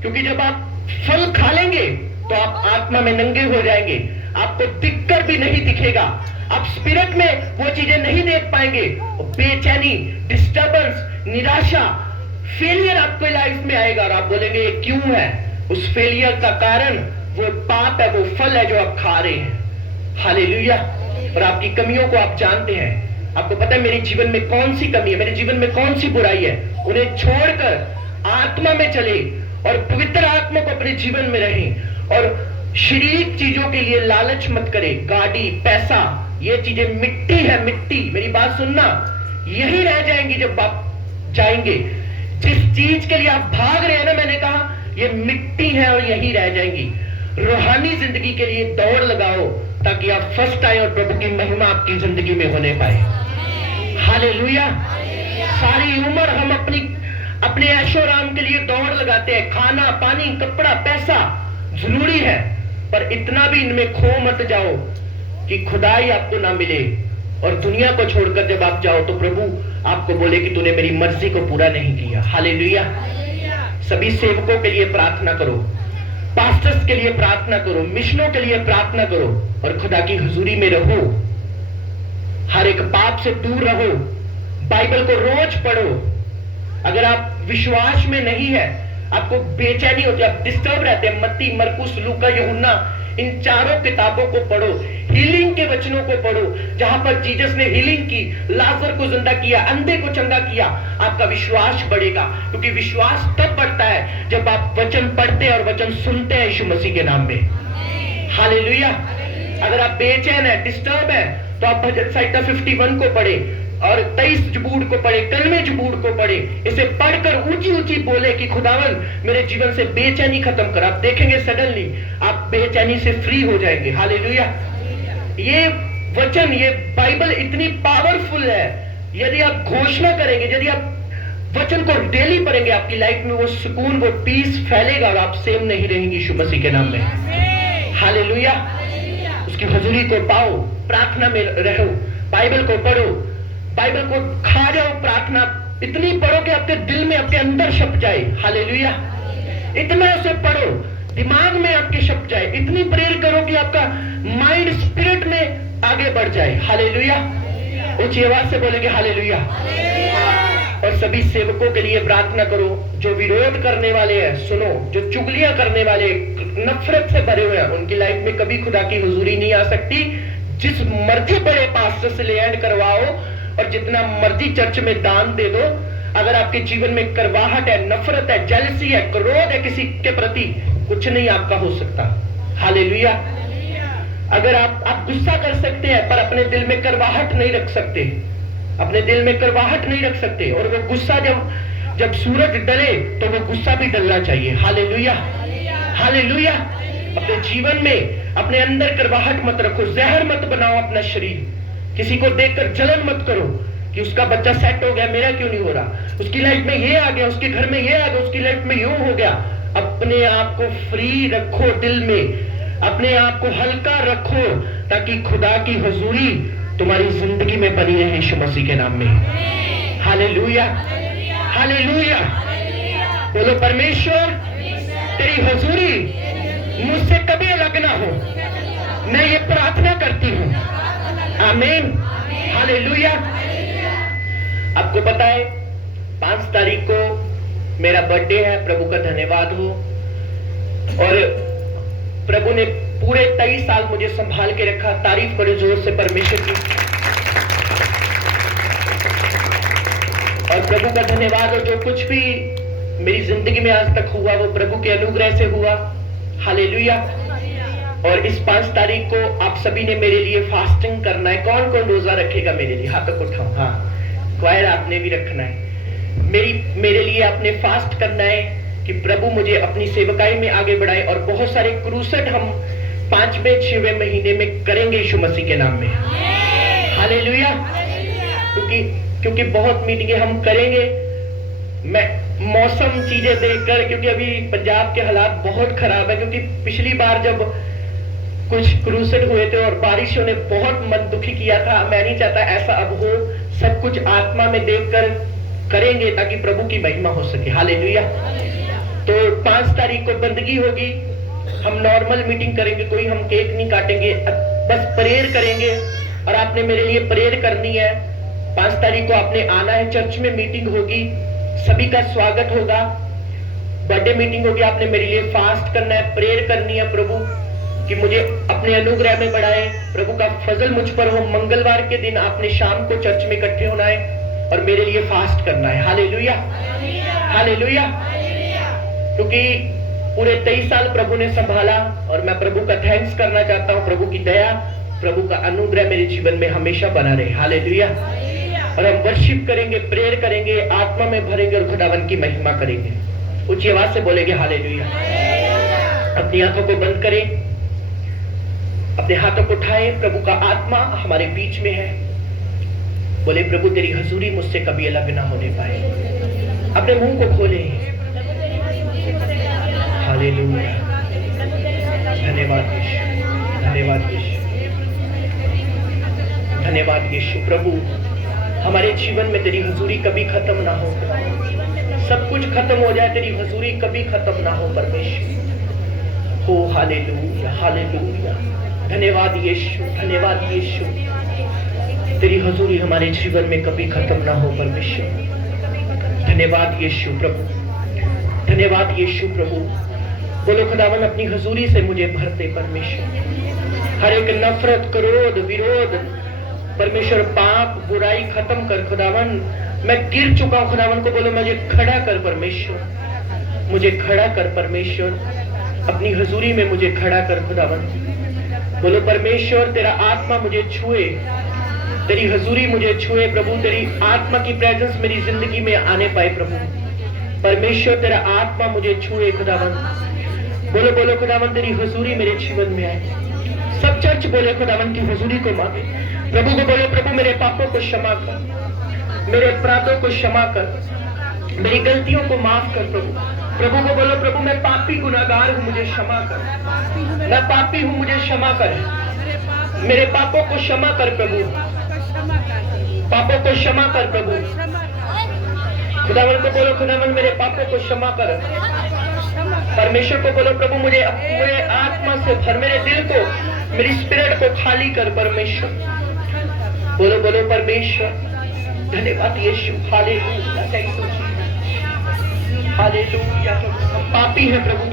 क्योंकि जब आप फल खा लेंगे तो आप आत्मा में नंगे हो जाएंगे, आपको दिखकर भी नहीं दिखेगा, आप स्पिरिट में वो चीजें नहीं देख पाएंगे। बेचैनी, डिस्टर्बेंस, निराशा, फेलियर आपकी लाइफ में आएगा और आप बोलेंगे ये क्यों है। उस फेलियर का कारण वो पाप है, वो फल है जो आप खा रहे हैं। हालेलुया। और आपकी कमियों को आप जानते हैं, आपको पता है मेरे जीवन में कौन सी कमी है, मेरे जीवन में कौन सी बुराई है। उन्हें छोड़कर आत्मा में चले और पवित्र आत्मा को अपने जीवन में रहें। और शारीरिक चीजों के लिए लालच मत करें। गाड़ी, पैसा, ये चीजें मिट्टी है, मिट्टी। मेरी बात सुनना, यही रह जाएंगी जब आप जाएंगे। जिस चीज के लिए आप भाग रहे हैं ना, मैंने कहा ये मिट्टी है और यही रह जाएंगी। रूहानी जिंदगी के लिए दौड़ लगाओ ताकि आप फर्स्ट आए और प्रभु की महिमा आपकी जिंदगी में होने पाए। हालेलुया। सारी उम्र हम अपने ऐशोराम के लिए दौड़ लगाते हैं। खाना, पानी, कपड़ा, पैसा जरूरी है, पर इतना भी इनमें खो मत जाओ कि खुदाई आपको ना मिले और दुनिया को छोड़कर जब आप जाओ तो प्रभु आपको बोले कि तूने मेरी मर्जी को पूरा नहीं किया। हालेलुया। सभी सेवकों के लिए प्रार्थना करो, पास्टर्स के लिए प्रार्थना करो, मिशनों के लिए प्रार्थना करो और खुदा की हुजूरी में रहो। हर एक पाप से दूर रहो, बाइबल को रोज पढ़ो। अगर आप विश्वास में नहीं है आपको बेचैनी होती है, आप डिस्टर्ब रहते हैं, मत्ती, मरकुस, लूका, यूहन्ना, इन चारों किताबों को पढ़ो, हीलिंग के वचनों को पढ़ो, जहां पर जीसस ने हीलिंग की, लाजर को जिंदा किया, अंधे को चंगा किया। आपका विश्वास बढ़ेगा, क्योंकि विश्वास तब बढ़ता है जब आप वचन पढ़ते हैं और वचन सुनते हैं यीशु मसीह के नाम में। हालेलुया। अगर आप बेचैन है, डिस्टर्ब है, तो आप भजन संहिता 51 को पढ़े और 23 जबूर को पढ़े, कलमे जबूर को पढ़े। इसे पढ़कर ऊंची ऊंची बोले कि खुदावन मेरे जीवन से बेचैनी खत्म कर। आप देखेंगे सडनली आप बेचैनी से फ्री हो जाएंगे। हालेलुया। ये वचन, ये बाइबल इतनी पावरफुल है। यदि आप घोषणा करेंगे, यदि आप वचन को डेली पढ़ेंगे, आपकी लाइफ में वो सुकून, वो पीस फैलेगा और आप सेम नहीं रहेंगे यीशु मसीह के नाम में। हालेलुया। उसकी हुजूरी को पाओ, प्रार्थना में रहो, बाइबल को पढ़ो, बाइबल को खा जाओ। प्रार्थना इतनी पढ़ो कि आपके दिल में, आपके अंदर छप जाए। हालेलुया। इतना उसे पढ़ो, दिमाग में आपके छप जाए। इतनी प्रेयर करो कि आपका माइंड स्पिरिट में आगे बढ़ जाए। हालेलुया। ऊंची आवाज से बोलेंगे हालेलुया। और सभी सेवकों के लिए प्रार्थना करो, जो विरोध करने वाले हैं, सुनो, जो चुगलियां करने वाले, नफरत से भरे हुए हैं, उनकी लाइफ में कभी खुदा की हुजूरी नहीं आ सकती। जिस मर्जी बड़े पास्टर से लैंड करवाओ और जितना मर्जी चर्च में दान दे दो, अगर आपके जीवन में करवाहट है, नफरत है, जेलसी है, क्रोध है किसी के प्रति, कुछ नहीं आपका हो सकता। हालेलुया। अगर आप गुस्सा कर सकते हैं पर अपने दिल में करवाहट नहीं रख सकते, अपने दिल में करवाहट नहीं रख सकते। और वो गुस्सा जब सूरज डले तो वो गुस्सा भी डलना चाहिए। हालेलुया। हालेलुया। अपने जीवन में अपने अंदर करवाहट मत रखो, जहर मत बनाओ अपना शरीर। किसी को देखकर जलन मत करो कि उसका बच्चा सेट हो गया, मेरा क्यों नहीं हो रहा, उसकी लाइफ में ये आ गया, उसके घर में ये आ गया, उसकी लाइफ में यूं हो गया। अपने आप को फ्री रखो, दिल में अपने आप को हल्का रखो, ताकि खुदा की हुजूरी तुम्हारी जिंदगी में बनी रहे यीशु मसीह के नाम में। हालेलुया। हालेलुया। बोलो परमेश्वर तेरी हुजूरी मुझसे कभी अलग ना हो, मैं ये प्रार्थना करती हूँ। आमीन। हालेलुया। आपको पता है 5 तारीख को मेरा बर्थडे है, प्रभु का धन्यवाद हो। और प्रभु ने पूरे 23 साल मुझे संभाल के रखा। तारीफ करो जोर से परमेश्वर की। और प्रभु का धन्यवाद। और जो कुछ भी मेरी जिंदगी में आज तक हुआ वो प्रभु के अनुग्रह से हुआ। हालेलुया। और इस 5 तारीख को आप सभी ने मेरे लिए फास्टिंग करना है। कौन कौन रोजा रखेगा मेरे लिए? हाथ तक उठाओ। हाँ, क्वायर आपने भी रखना है। मेरे लिए आपने फास्ट करना है कि प्रभु मुझे अपनी सेवकाई में आगे बढ़ाए। और बहुत सारे क्रूसेड हम 5वें 6वें महीने में करेंगे यीशु मसीह के नाम में। हालेलुया। क्योंकि बहुत मीटिंगें हम करेंगे। मैं मौसम चीजें देखकर, क्योंकि अभी पंजाब के हालात बहुत खराब है, क्योंकि पिछली बार जब कुछ क्रूसेड हुए थे और बारिशों ने बहुत मन दुखी किया था, मैं नहीं चाहता ऐसा अब हो। सब कुछ आत्मा में देखकर करेंगे ताकि प्रभु की महिमा हो सके। हालेलुया। तो 5 तारीख को बंदगी होगी, हम नॉर्मल मीटिंग करेंगे, कोई हम केक नहीं काटेंगे, बस प्रेयर करेंगे। और आपने मेरे लिए प्रेयर करनी है। 5 तारीख को आपने आना है, चर्च में मीटिंग होगी, सभी का स्वागत होगा। बर्थडे मीटिंग होगी, आपने मेरे लिए फास्ट करना है, प्रेयर करनी है प्रभु कि मुझे अपने अनुग्रह में बढ़ाए, प्रभु का फजल मुझ पर हो। मंगलवार के दिन आपने शाम को चर्च में इकट्ठे होना है और मेरे लिए फास्ट करना है। हालेलुया। हालेलुया। क्योंकि पूरे 23 साल प्रभु ने संभाला और मैं प्रभु का थैंक्स करना चाहता हूँ। प्रभु की दया, प्रभु का अनुग्रह मेरे जीवन में हमेशा बना रहे। हालेलुया। और हम वर्शिप करेंगे, प्रेयर करेंगे, आत्मा में भरेंगे और खुदावन की महिमा करेंगे। ऊंची आवाज से बोलेंगे हालेलुया। अपनी आंखों को बंद करें, अपने हाथों को उठाएं। प्रभु का आत्मा हमारे बीच में है। बोले प्रभु तेरी हुजूरी मुझसे कभी अलग ना होने पाए। अपने मुंह को खोले। हालेलुया। धन्यवाद यीशु, धन्यवाद यीशु, धन्यवाद यीशु। प्रभु हमारे जीवन में तेरी हुजूरी कभी खत्म ना हो। सब कुछ खत्म हो जाए, तेरी हुजूरी कभी खत्म ना हो परमेश्वर। हो हालेलुया। हालेलुया। धन्यवाद यीशु, धन्यवाद यीशु। तेरी हुजूरी हमारे जीवन में कभी खत्म ना हो परमेश्वर। धन्यवाद यीशु प्रभु, धन्यवाद यीशु प्रभु। बोलो खुदावन अपनी हजूरी से मुझे भर दे परमेश्वर। हर एक नफरत, क्रोध, विरोध परमेश्वर, पाप, बुराई खत्म कर खुदावन। मैं गिर चुका हूं खुदावन को बोलो मुझे खड़ा कर परमेश्वर, मुझे खड़ा कर परमेश्वर। अपनी हजूरी में मुझे खड़ा कर खुदावन। बोलो परमेश्वर तेरा आत्मा मुझे छुए, तेरी हजूरी मुझे छुए प्रभु। तेरी आत्मा की प्रेजेंस मेरी जिंदगी में आने पाए प्रभु। परमेश्वर तेरा आत्मा मुझे छुए खुदावन। बोलो बोलो खुदावन तेरी हजूरी मेरे जीवन में आए। सब चर्च बोले खुदावन की हजूरी को मांगे। प्रभु को बोलो प्रभु मेरे पापों को क्षमा कर, मेरे अपराधों को क्षमा कर, मेरी गलतियों को माफ कर प्रभु। प्रभु को बोलो प्रभु मैं पापी गुनाहगार हूं, मुझे क्षमा कर। मैं पापी हूं, मुझे क्षमा कर। मेरे पापों को क्षमा कर प्रभु, पापों को क्षमा कर प्रभु। खुदावन को बोलो खुदावन मेरे पापों को क्षमा कर। परमेश्वर को बोलो प्रभु मुझे आत्मा से भर, मेरे दिल को, मेरी स्पिरिट को खाली कर परमेश्वर। बोलो बोलो परमेश्वर। धन्यवाद Yeshu. Hallelujah, thank you Jesus. Hallelujah. हम पापी हैं प्रभु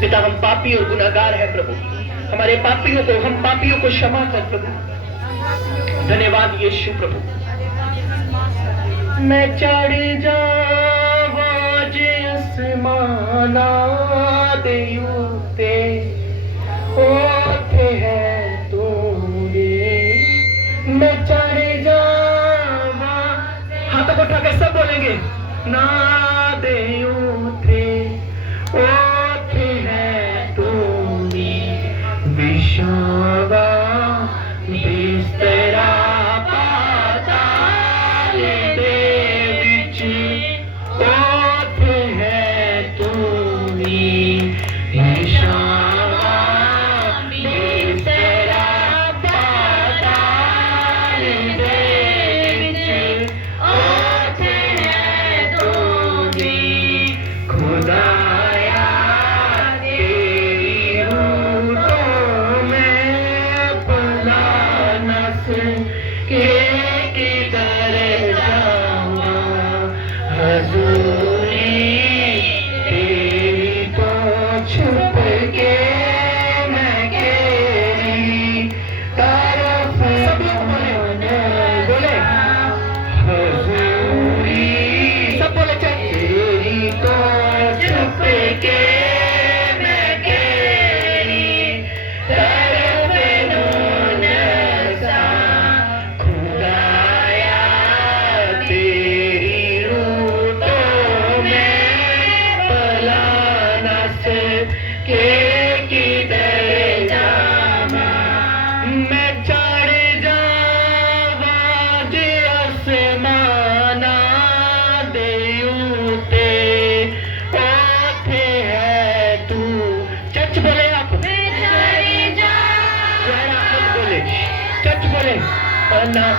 पिता, हम पापी और गुनाहगार हैं प्रभु। हमारे पापियों को, हम पापियों को क्षमा कर प्रभु। धन्यवाद यीशु प्रभु। मैं चढ़ जावा जिस माना देते होते हैं तूने। मैं चढ़ जावा, हाथों को उठा के सब बोलेंगे ना देते होते हैं तूने। विशावा बिस्तरा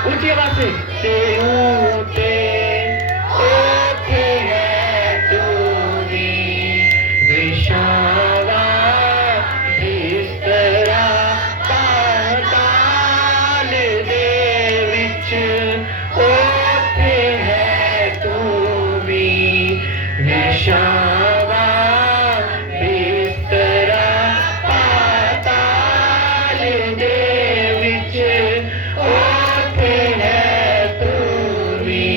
ऊंची आवाज से ते ओते है तूने। विशावा बिस्तरा पाताल दे विच ओते है तूने। विशावा बिस्तरा पाताल दे विच ओते है तूने।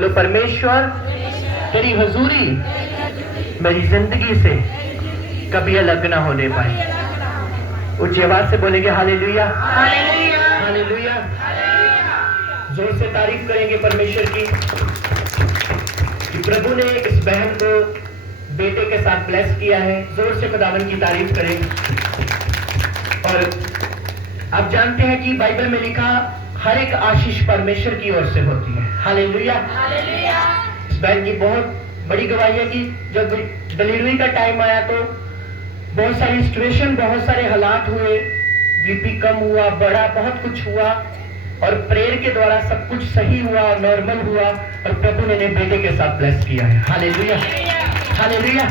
बोलो परमेश्वर तेरी हजूरी मेरी जिंदगी से कभी अलग ना होने पाए। उच्च आवाज से बोलेंगे हालेलुया, हालेलुया। जोर से तारीफ करेंगे परमेश्वर की कि प्रभु ने इस बहन को बेटे के साथ ब्लेस किया है। जोर से खुदावन की तारीफ करें। और आप जानते हैं कि बाइबल में लिखा हर एक आशीष परमेश्वर की ओर से होती है। हालेलुया। इस बहन की बहुत बड़ी गवाही है कि जब डिलीवरी का टाइम आया तो बहुत सारी सिचुएशन, बहुत सारे हालात हुए, बीपी कम हुआ, बड़ा बहुत कुछ हुआ और प्रेयर के द्वारा सब कुछ सही हुआ, नॉर्मल हुआ और प्रभु ने बेटे के साथ ब्लेस किया है। Hallelujah, hallelujah.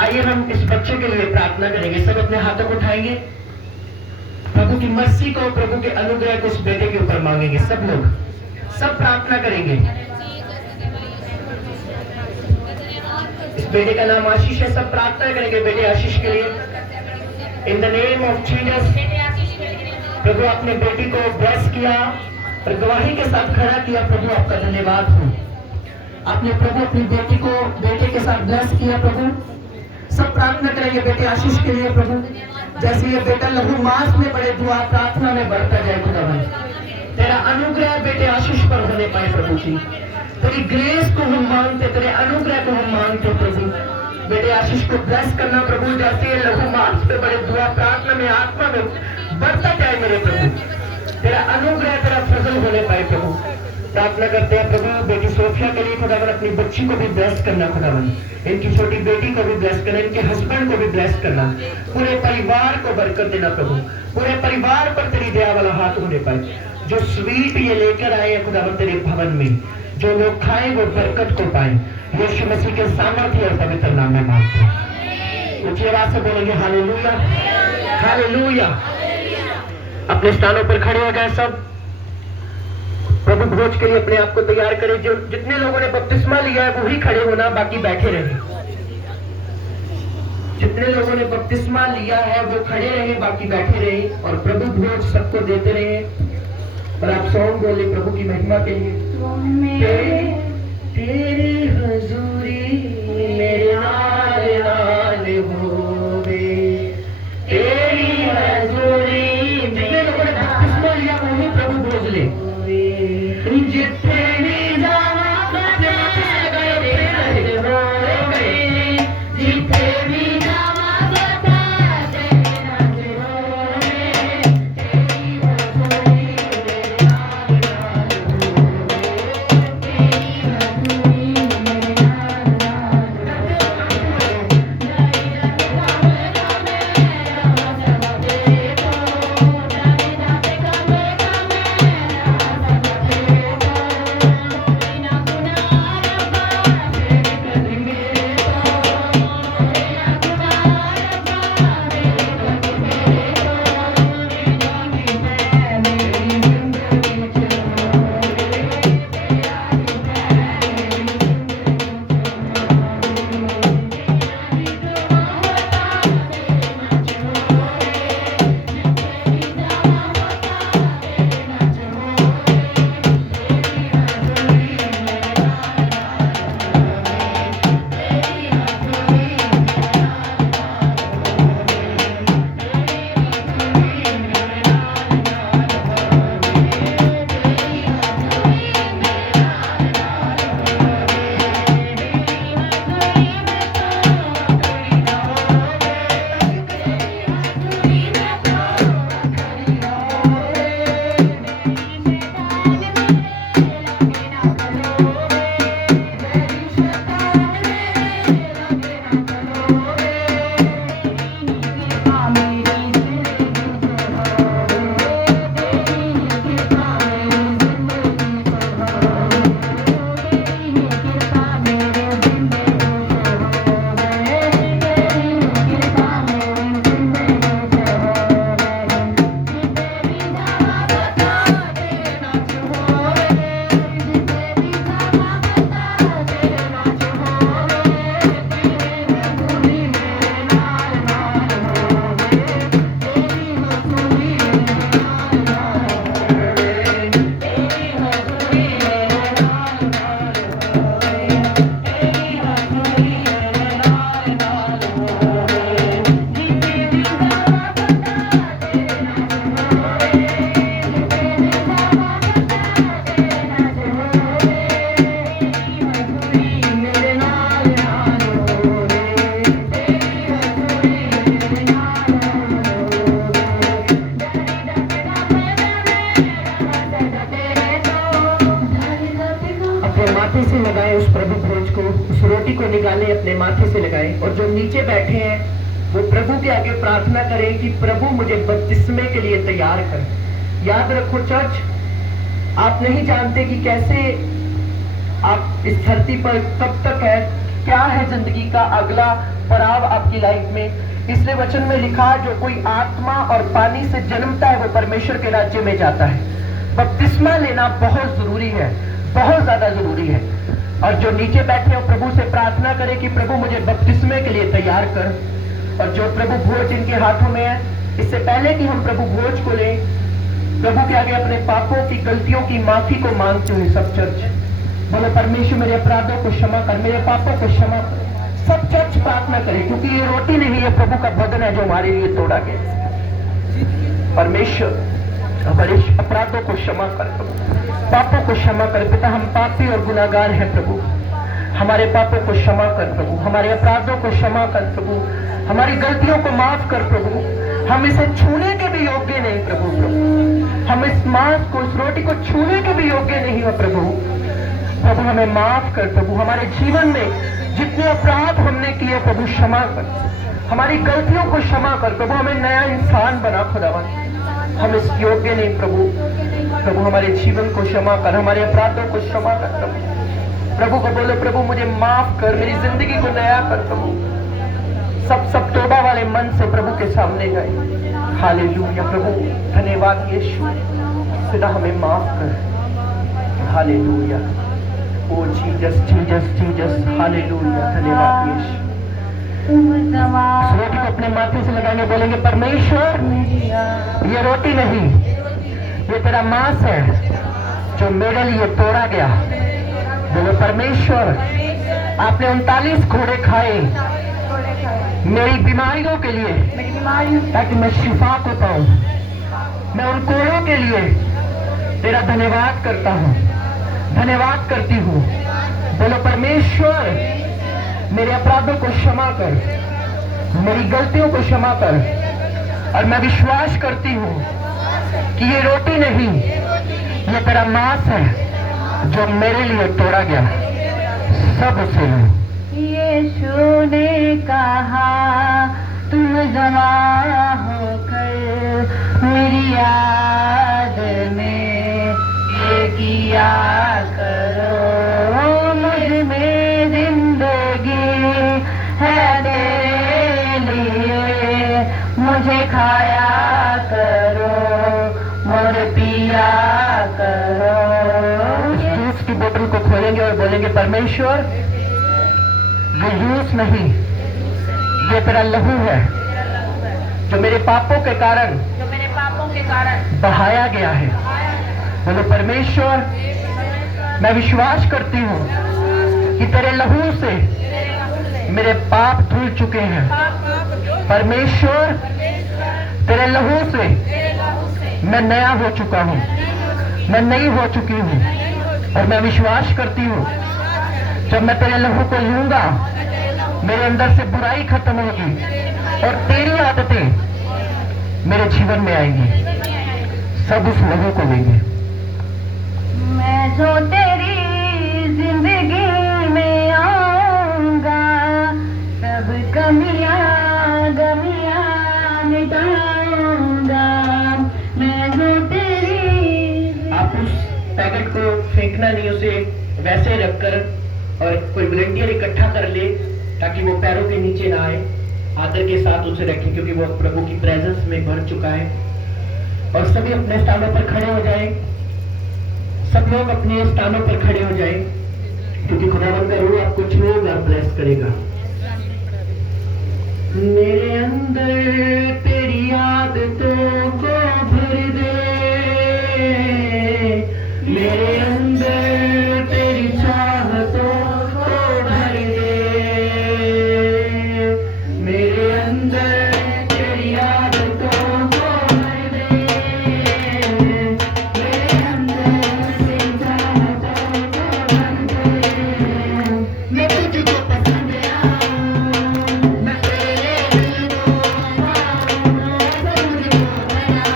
आइए हम इस बच्चे के लिए प्रार्थना करेंगे। सब अपने हाथों को उठाएंगे, प्रभु की मर्सी को, प्रभु के अनुग्रह को उस बेटे के ऊपर मांगेंगे। सब लोग सब प्रार्थना करेंगे। इस बेटे का नाम आशीष है। सब प्रार्थना करेंगे बेटे आशीष के लिए। In the name of Jesus. प्रभु अपने बेटी को ब्लेस किया और गवाही के साथ खड़ा किया। प्रभु आपका धन्यवाद हो। आपने प्रभु अपनी बेटी को बेटे के साथ ब्लेस किया। प्रभु सब प्रार्थना करेंगे बेटे आशीष के लिए। प्रभु जैसे ये बेटा लघु मास में बड़े दुआ प्रार्थना में बढ़ता जाए, खुदावन तेरा अनुग्रह बेटे आशीष पर होने पाए। प्रभु जी तेरी ग्रेस को हम मांगते, तेरे अनुग्रह को हम मांगते। प्रभु बेटे आशीष को ब्लेस करना प्रभु, जैसे लघु मास में बड़े दुआ प्रार्थना में आत्मा में बढ़ता जाए मेरे प्रभु, तेरा अनुग्रह तेरा फजल होने पाए। प्रभु प्रार्थना करते हैं प्रभु बेटी सोफिया के लिए। खुदावन अपनी बच्ची को भी ब्लेस करना, खुदावन इनकी छोटी बेटी को भी ब्लेस करना, इनके हस्बैंड को भी ब्लेस करना, पूरे परिवार को बरकत देना। प्रभु पूरे परिवार पर तेरी दया वाला हाथ होने पाए। जो स्वीट ये लेकर आए हैं खुदावन तेरे भवन में, जो लोग खाएं वो बरकत को पाए। यीशु मसीह के सामर्थ्य और पवित्र नाम में मांगते हैं। ऊंची आवाज से बोलेंगे हालेलुया, हालेलुया। अपने स्थानों पर खड़े हो गए सब। प्रभु भोज के लिए अपने आप को तैयार करें। जो जितने लोगों ने बपतिस्मा लिया है वो ही खड़े होना, बाकी बैठे रहे। जितने लोगों ने बपतिस्मा लिया है वो खड़े रहे, बाकी बैठे रहे और प्रभु भोज सबको देते रहे। और आप सॉन्ग बोले प्रभु की महिमा के लिए। तेरी हजूरी मेरे नाल नाल होवे, तेरी हजूरी। जितने लोगों ने बपतिस्मा लिया वो ही प्रभु भोज ले। जिथे भी जावा जिथे भी जावा माथे से लगाए उस प्रभु भोज को, उस रोटी को निकाले अपने माथे से लगाए, और जो नीचे बैठे हैं वो प्रभु के आगे प्रार्थना करें कि प्रभु मुझे बपतिस्मे के लिए तैयार कर। याद रखो चर्च, आप नहीं जानते कि कैसे आप इस धरती पर कब तक है, क्या है जिंदगी का अगला पड़ाव आपकी लाइफ में। इसलिए वचन में लिखा, जो कोई आत्मा और पानी से जन्मता है वो परमेश्वर के राज्य में जाता है। बपतिस्मा लेना बहुत जरूरी है, बहुत ज्यादा जरूरी है। और जो नीचे बैठे हो प्रभु से प्रार्थना करें कि प्रभु मुझे बपतिस्मे के लिए तैयार कर। और जो प्रभु भोज इनके हाथों में है, इससे पहले कि हम प्रभु भोज को लें, प्रभु के आगे अपने पापों की, गलतियों की माफी को मांगते हुए सब चर्च बोले, परमेश्वर मेरे अपराधों को क्षमा कर, मेरे पापों को क्षमा कर। सब चर्च प्रार्थना करें, क्योंकि ये रोटी नहीं है, प्रभु का बदन है जो हमारे लिए तोड़ा गया। परमेश्वर हमारे अपराधों को क्षमा कर, पापों को क्षमा कर। पिता, हम पापी और गुनाहगार हैं प्रभु, हमारे पापों को क्षमा कर प्रभु, हमारे अपराधों को क्षमा कर प्रभु, हमारी गलतियों को माफ कर प्रभु। हम इसे छूने के भी योग्य नहीं प्रभु, हम इस मांस को, इस रोटी को छूने के भी योग्य नहीं हो प्रभु। प्रभु हमें माफ कर प्रभु, हमारे जीवन में जितने अपराध हमने किए प्रभु क्षमा कर, हमारी गलतियों को क्षमा कर प्रभु, हमें नया इंसान बना खुदावन। हम इस योग्य नहीं प्रभु, प्रभु हमारे जीवन को क्षमा कर, हमारे अपराधों को क्षमा कर प्रभु। प्रभु को बोलो, प्रभु मुझे माफ कर, मेरी जिंदगी को नया कर प्रभु। सब तौबा वाले मन से प्रभु के सामने गए। हालेलुया प्रभु, धन्यवाद यीशु, खुदा हमें माफ कर। हालेलुया, ओ जीसस जीसस जीसस, हालेलुया, धन्यवाद यीशु। रोटी को अपने माथे से लगाने बोलेंगे, परमेश्वर ये रोटी नहीं, ये तेरा मांस है जो मेरे लिए तोड़ा गया। बोलो, परमेश्वर आपने 39 घोड़े खाए मेरी बीमारियों के लिए, ताकि मैं शिफा को पाऊं। मैं उन कोड़ों के लिए तेरा धन्यवाद करता हूं, धन्यवाद करती हूँ। बोलो, परमेश्वर मेरे अपराधों को क्षमा कर, मेरी गलतियों को क्षमा कर। और मैं विश्वास करती हूँ कि ये रोटी नहीं, ये तेरा मांस है जो मेरे लिए तोड़ा गया। सब उसे लो। यीशु ने कहा, तुम जमा होकर मेरी याद में ये किया करो। मुझ में जिंदगी है तेरे लिए, मुझे खाया करो और पिया करो। जूस की बोतल को खोलेंगे और बोलेंगे, परमेश्वर ये जूस नहीं, ये तेरा लहू है जो मेरे पापों के कारण बहाया गया है। बोलो, परमेश्वर मैं विश्वास करती हूँ कि तेरे लहू से मेरे पाप धुल चुके हैं। परमेश्वर तेरे लहू से मैं नया हो चुका हूँ, मैं नई हो चुकी हूँ। और मैं विश्वास करती हूँ जब मैं तेरे लहू को लूंगा मेरे अंदर से बुराई खत्म होगी और तेरी आदतें मेरे जीवन में आएंगी। सब उस लहू को लेंगे। मैं जो तेरी जिंदगी में आऊंगा, सब गमियां मिटाऊंगा। मैं जो तेरी। आप उस पैकेट को फेंकना नहीं, उसे वैसे रखकर और कोई वॉलंटियर इकट्ठा कर ले ताकि वो पैरों के नीचे ना आए। आदर के साथ उसे रखें, क्योंकि वो प्रभु की प्रेजेंस में भर चुका है। और सभी अपने स्थानों पर खड़े हो जाएं। सब लोग अपने स्थानों पर खड़े हो जाएं, क्योंकि खुदावंद का रूह आपको छुएगा, ब्लेस करेगा। मेरे अंदर तेरी आदतों को भर दे, मेरे अंदर तेरी चाहतों को भर दे, मेरे अंदर तेरी आदतों को भर दे, मेरे अंदर तेरी चाहतों को भर दे। मैं तुझको पसंद आऊं, मैं तेरे दिल को पाऊं, मैं तुझको बना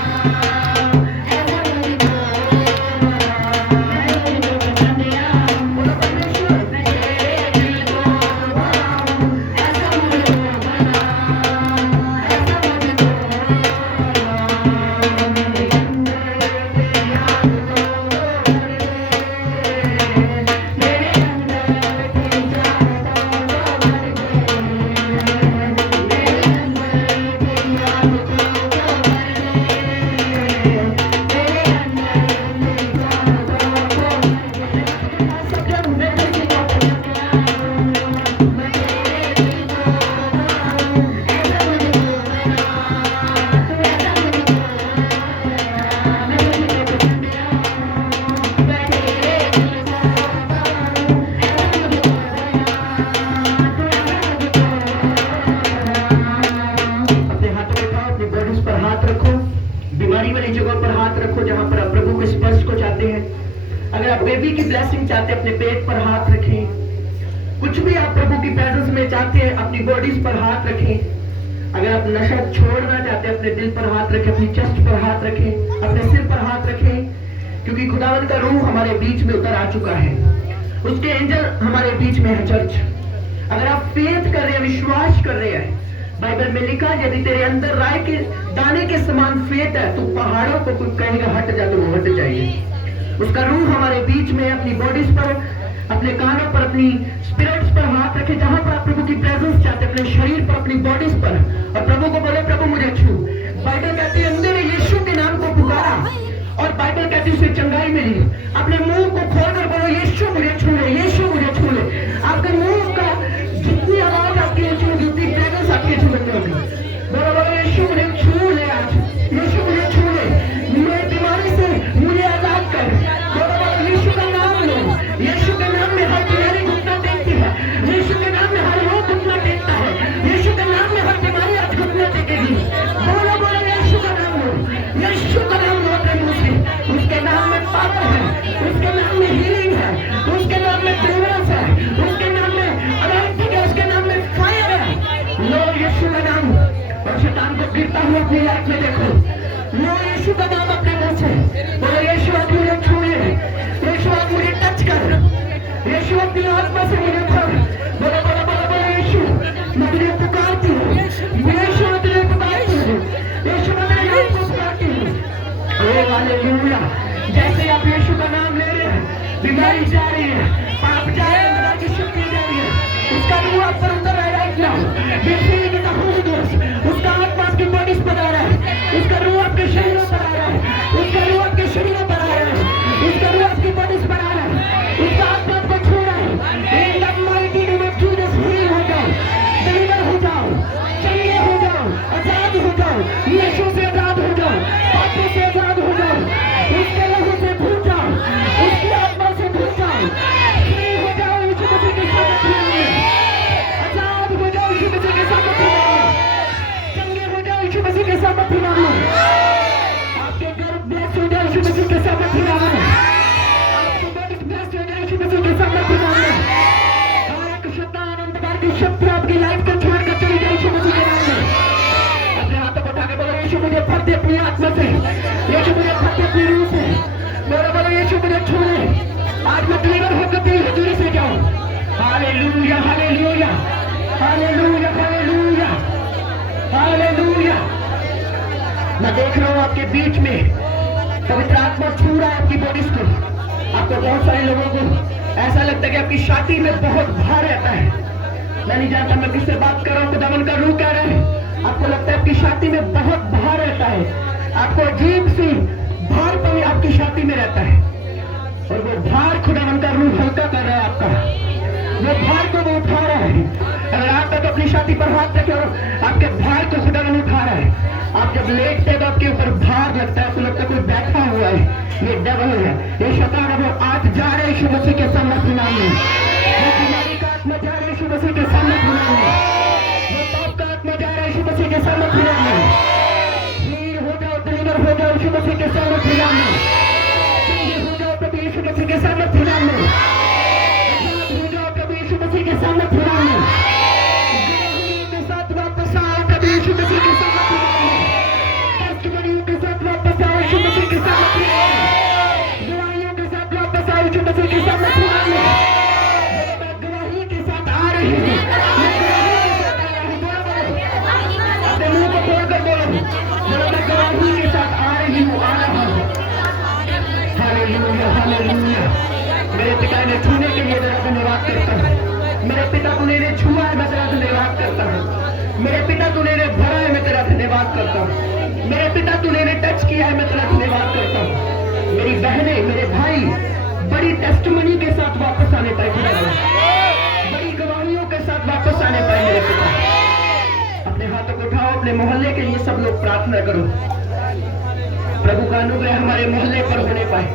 की ब्लेसिंग चाहते हैं अपने पेट पर हाथ रखें। कुछ भी आप प्रभु की प्रेजेंस में चाहते हैं अपनी बॉडीज पर हाथ रखें। अगर आप नशा छोड़ना चाहते हैं अपने दिल पर हाथ रखें, अपनी चेस्ट पर हाथ रखें, अपने सिर पर हाथ रखें, क्योंकि खुदावंद का रूह हमारे बीच में उतर आ चुका है। उसके एंजल हमारे बीच में है चर्च। अगर आप फेथ कर रहे हैं, विश्वास कर रहे हैं, बाइबल में लिखा है यदि तेरे अंदर राय के दाने के समान फेथ है तो पहाड़ों को कोई कहेगा हट जा तो वो हट जाएगी। उसका रूह हमारे बीच में अपनी बॉडीज पर, अपने कानों पर, अपनी स्पिरिट्स पर हाथ रखे। जहां पर आप प्रभु की प्रेजेंस चाहते, अपने शरीर पर, अपनी बॉडीज पर, और प्रभु को बोले प्रभु मुझे छू। बाइबल कहती है अंदर यीशु के नाम को पुकारा और बाइबल कहती है उसे चंगाई मिली। अपने मुंह को खोलकर बोलो यीशु मुझे छू ले, यीशु मुझे छू ले। आपके मुंह का जितनी आवाज आपकी ऊंची होगी उतनी प्रेजेंस आपकी छूने होगी। बोलो बोलो यीशु मुझे छू ले, आज यीशु मुझे छू ले, मेरी बीमारी से मुझे आजाद कर। बोलो बोलो यीशु का नाम लो। यीशु के नाम में हर बीमारी घुटना टेकती है, यीशु के नाम में हर रोग घुटना टेकता है, यीशु के नाम में हर बीमारी आज घुटना टेकेगी। बोलो बोलो यीशु का नाम लो, यीशु का नाम लो अपने मुंह से। उसके नाम में पावर है, उसके नाम में हीलिंग है, उसके नाम में डिलीवरेंस है, उसके नाम में अनॉइंटिंग है, उसके नाम में फायर है। लो यीशु का नाम और शैतान को गिरता हुआ अपनी लाइफ में देखो। लो यीशु का नाम अपने मुंह से बोलो यीशु आज मुझे छू ले, यीशु आज मुझे टच कर, यीशु अपनी आत्मा से मुझे भर। बोलो बोलो बोलो बोलो यीशु मैं तुझे पुकारती हूँ, यीशु मैं तुझे पुकारती हूँ, यीशु मैं तेरे नाम को पुकारती हूँ। ओ हालेलुया। जैसे आप यीशु का नाम ले रहे हैं बीमारी जा रही है, पाप जा रहे हैं, अंदर की शक्ति जा रही है, उसका रूह आप पर उतर रहा है राइट नाउ। उसका आत्मा आपकी बॉडीज पर आ रहा है, उसका रूह आपके शरीरों पर आ रहा है, उसका रूह आपके शरीरों पर आ रहा है, उसका रूह आपकी बॉडीज पर आ रहा है, उसका आत्मा आपको छू रहा है। In the mighty name of Jesus heal हो जाओ, डिलीवर हो जाओ, चंगे हो जाओ, आजाद हो जाओ, नशों से आजाद हो जाओ, पापों से आजाद हो जाओ, उसके लहू से भूल जाओ, उसकी आत्मा से भूल जाओ, फ्री हो जाओ यीशु मसीह के सामर्थ में, आजाद हो जाओ यीशु मसीह के सामर्थ में, चंगे हो जाओ यीशु मसीह के सामर्थ में, आपके घर ब्लेस हो जाओ यीशु मसीह के सामर्थ में, आपकी बॉडी ब्लेस हो जाए यीशु मसीह के सामर्थ में। हर एक शैतान अंधकार की शक्ति आपकी लाइफ को छोड़कर चली जाए यीशु मसीह के नाम में। अपने हाथों को उठा के बोलो यीशु मुझे भर दे अपनी आत्मा से, यीशु मुझे भर दे अपनी रूह से। बोलो बोलो यीशु मुझे छू ले, आज मैं डिलीवर होकर तेरी हजूरी से जाऊं। Hallelujah hallelujah hallelujah hallelujah hallelujah. मैं देख रहा हूं आपके बीच में पवित्र आत्मा छू रहा है आपकी बॉडीज को। आपको बहुत सारे लोगों को ऐसा लगता है कि आपकी छाती में बहुत भार रहता है। मैं नहीं जानता मैं किससे बात कर रहा हूं, खुदावन का रूह कह रहा है आपको लगता है आपकी छाती में बहुत भार रहता है, आपको अजीब सी भार पर आपकी छाती में रहता है, और वो भार खुदावन का रूह हल्का कर रहा है आपका, वो भार को वो उठा रहा है। अगर आप तक अपनी छाती पर हाथ रखे और आपके भार को खुदावन उठा रहा है, आप जब लेटते हैं तो आपके ऊपर भार लगता है, आपको लगता है कोई बैठा हुआ है, ये डबल है, ये शैतान है, वो आज जा रहे हैं यीशु मसीह के सामर्थ नाम में। वो बीमारी का आत्मा जा रहा है यीशु मसीह के सामर्थ नाम में, वो पाप का आत्मा जा रहा है यीशु मसीह के सामर्थ नाम में। हील हो जाओ, डिलीवर हो जाओ यीशु मसीह के सामर्थ नाम में, चंगे हो जाओ प्रभु यीशु मसीह के सामर्थ नाम में, आजाद हो जाओ प्रभु यीशु मसीह के सामर्थ नाम में, गवाहियों के साथ वापस आओ प्रभु यीशु मसीह के सामर्थ नाम में, टेस्टिमोनियों के साथ वापस आओ यीशु मसीह के सामर्थ नाम में, गवाहियों के साथ वापस आओ यीशु मसीह के सामर्थ नाम में। मैं गवाही के साथ आ रही हूँ, मैं गवाही के साथ आ रही हूँ, बोलो अपने मुंह को खोलकर बोलो, बोलो मैं गवाही के साथ आ रही हूँ, आ रहा हूँ। Hallelujah hallelujah. मेरे पिता ने छूने के लिए तेरा धन्यवाद करता हूँ, मेरे पिता तूने इन्हें छुआ है मैं तेरा धन्यवाद करता हूँ, मेरे पिता तूने इन्हें भरा है मैं तेरा धन्यवाद करता हूँ, मेरे पिता तूने इन्हें टच किया है मैं तेरा धन्यवाद करता हूँ। मेरी बहनें मेरे भाई बड़ी टेस्टिमनी के साथ वापस आने पाए, बड़ी गवाहियों के साथ वापस आने पाए मेरे पिता। अपने हाथों को उठाओ, अपने मोहल्ले के लिए सब लोग प्रार्थना करो, प्रभु का अनुग्रह हमारे मोहल्ले पर होने पाए,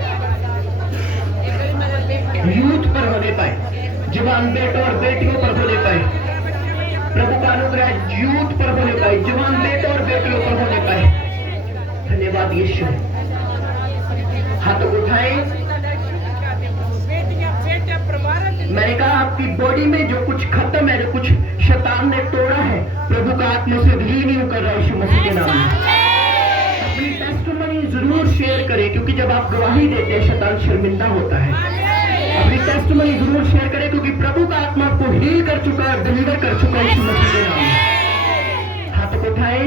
यूथ पर होने पाए, जवान बेटों और बेटियों पर होने पाए, प्रभु का अनुग्रह यूथ पर होने पाए, जवान बेटों और बेटियों पर होने पाए। धन्यवाद यीशु। हाथों को उठाएं, मैंने कहा आपकी बॉडी में जो कुछ खत्म है, जो कुछ शैतान ने तोड़ा है, प्रभु का आत्मा से रिन्यू कर रहा है यीशु मसीह के नाम में। अपनी टेस्टिमनी जरूर शेयर करें, क्योंकि जब आप गवाही देते हैं शैतान शर्मिंदा होता है। अपनी टेस्टिमनी जरूर शेयर करें, क्योंकि प्रभु का आत्मा आपको हील कर चुका है, डिलीवर कर चुका है यीशु मसीह के नाम में। हाथों को उठाए।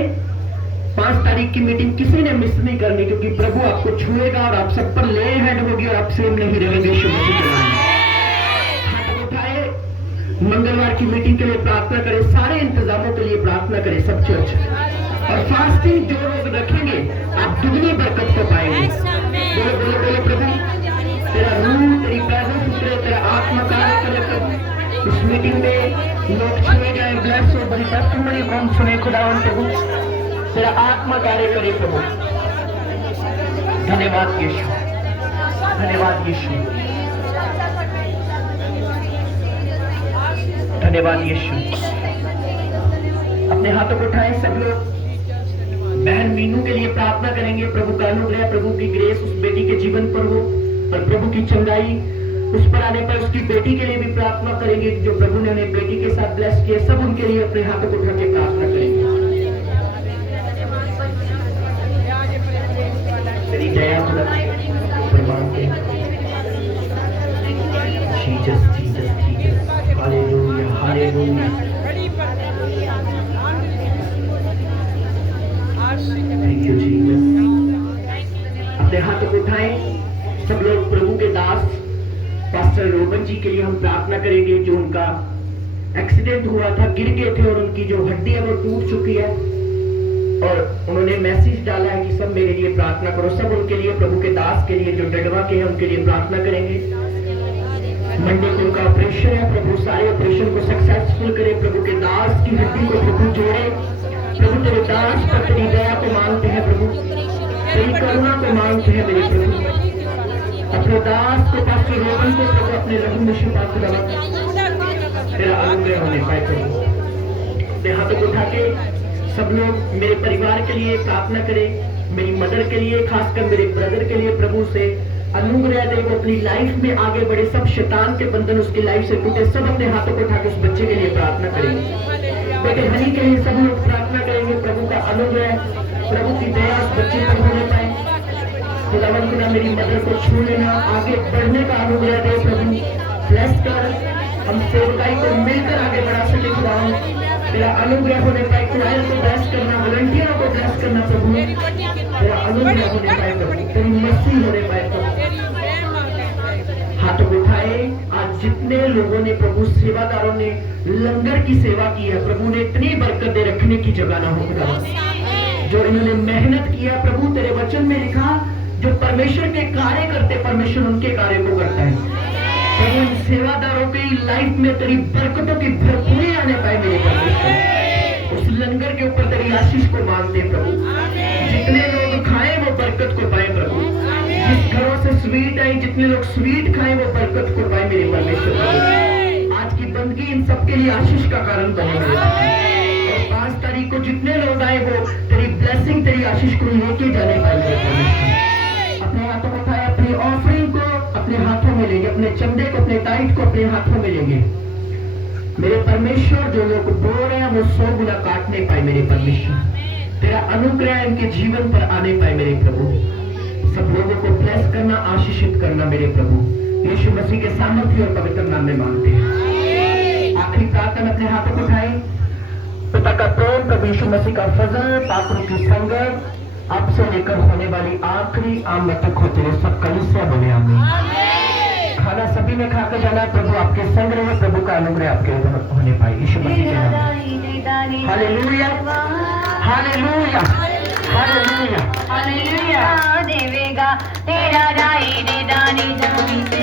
5 तारीख की मीटिंग किसी ने मिस नहीं करनी, क्योंकि प्रभु आपको छुएगा और आप सब पर ले हैंड होगी और आप सेम नहीं रहेंगे यीशु मसीह के नाम में। हाथों को उठाए। मंगलवार की मीटिंग के लिए प्रार्थना करें, सारे इंतजामों के लिए प्रार्थना करें सब चर्च, और फास्टिंग जो लोग रखेंगे आप दुगनी बरकत को पाएंगे। बोलो बोलो बोलो प्रभु, तेरा रूह, तेरी प्रेजेंस उतरे, तेरा आत्मा कार्य करे प्रभु। इस मीटिंग में लोग छुए जाए, ब्लेस हो, बड़ी टेस्टिमनी कौन सुने खुदावन प्रभु, तेरा आत्मा कार्य करे प्रभु। धन्यवाद यीशु, धन्यवाद यीशु, धन्यवाद यीशु। अपने हाथों को उठाएं सब लोग। बहन मीनू के लिए प्रार्थना करेंगे, प्रभु का अनुग्रह, प्रभु की ग्रेस उस बेटी के जीवन पर हो, और प्रभु की चंगाई उस पर आने पर उसकी बेटी के लिए भी प्रार्थना करेंगे, जो प्रभु ने उन्हें बेटी के साथ ब्लेस किया, सब उनके लिए अपने हाथों को उठा के प्रार्थना करेंगे। तेरी दया प्रमाण दे। Jesus Jesus Jesus, hallelujah hallelujah. Thank you Jesus. अपने हाथों को उठाएं सब लोग। प्रभु के दास पास्टर रोबन जी के लिए हम प्रार्थना करेंगे, जो उनका एक्सीडेंट हुआ था, गिर गए थे और उनकी जो हड्डी है वो टूट चुकी है, और उन्होंने मैसेज डाला है कि सब मेरे लिए प्रार्थना करो। सब उनके लिए, प्रभु के दास के लिए जो डडवा के हैं उनके लिए प्रार्थना करेंगे। मंडे को उनका ऑपरेशन है, प्रभु सारे ऑपरेशन को सक्सेसफुल करे, प्रभु के दास की हड्डी को प्रभु जोड़े। प्रभु तेरे दास पर तेरी दया को मांगते हैं प्रभु, तेरी करुणा को मांगते हैं मेरे प्रभु। अपने दास को पास्टर रोहन को प्रभु अपने लहू में शिफा खुदा तेरा अनुग्रह होने पाए प्रभु। अपने हाथों को उठा के सब लोग मेरे परिवार के लिए प्रार्थना करें, मेरी मदर के लिए, खासकर मेरे ब्रदर के लिए प्रभु से अनुग्रह दे, वो अपनी लाइफ में आगे बढ़े, सब शैतान के बंधन उसकी लाइफ से टूटे। सब अपने हाथों को उठा के उस बच्चे के लिए प्रार्थना करेंगे। बेटे हनी के लिए सब लोग प्रार्थना करेंगे, प्रभु का अनुग्रह, प्रभु की दया उस बच्चे पर होने पाए। खुदावन खुदा मेरी मदर को छू लेना, आगे बढ़ने का अनुग्रह दे प्रभु, ब्लेस कर, हम सेवकाई को मिलकर आगे बढ़ा सके खुदावन, तेरा अनुग्रह होने पाए। क्लाइंट को ब्लेस करना, वॉलंटियरों को ब्लेस करना प्रभु, तेरा अनुग्रह होने पाए प्रभु, तेरी मर्सी होने पाए प्रभु। हाथों को उठाए। आज जितने लोगों ने प्रभु, सेवादारों ने लंगर की सेवा की है, प्रभु ने इतनी बरकत दे, रखने की जगह ना हो खुदावन। जो इन्होंने मेहनत किया प्रभु, तेरे वचन में लिखा जो परमेश्वर के कार्य करते, परमेश्वर उनके कार्य को करता है। प्रभु इन सेवादारों की लाइफ में तेरी बरकतों की भरपूरी आने पाए मेरे परमेश्वर। उस लंगर के ऊपर तेरी आशीष को मांगते प्रभु, जितने लोग खाएं वो बरकत को पाए प्रभु, जिस घरों से स्वीट आई, जितने लोग स्वीट खाएं वो बरकत को पाए मेरे परमेश्वर। आज की बंदगी इन सबके लिए आशीष का कारण बने मेरे और 5 तारीख को जितने लोग आए वो तेरी ब्लेसिंग, तेरी आशीष को लेके जाने पाए मेरे परमेश्वर। अपने हाथों में उठाए, अपनी ऑफरिंग को अपने हाथों में लेंगे, अपने चंदे को, अपने टाइट को अपने हाथों में लेंगे मेरे परमेश्वर। जो लोग बोल रहे हैं वो 100 गुना काटने पाए मेरे परमेश्वर, तेरा अनुग्रह इनके जीवन पर आने पाए मेरे प्रभु। सब लोगों को ब्लेस करना, आशीषित करना मेरे प्रभु, यीशु मसीह के सामर्थ्य और पवित्र नाम में मांगते हैं। आखिरी प्रार्थना अपने हाथों को उठाए। पिता का प्रेम, प्रभु यीशु मसीह का फजल, पापों की संगत, आपसे लेकर होने वाली आखिरी आमद तक होते रहे। सब कलीसिया बोले आमीन। खाना सभी ने खाकर जाना, प्रभु आपके संग रहे, प्रभु का अनुग्रह आपके ऊपर होने पाए यीशु मसीह के नाम में। Hallelujah hallelujah hallelujah hallelujah. देवेगा तेरा राई रे दानी जमीन से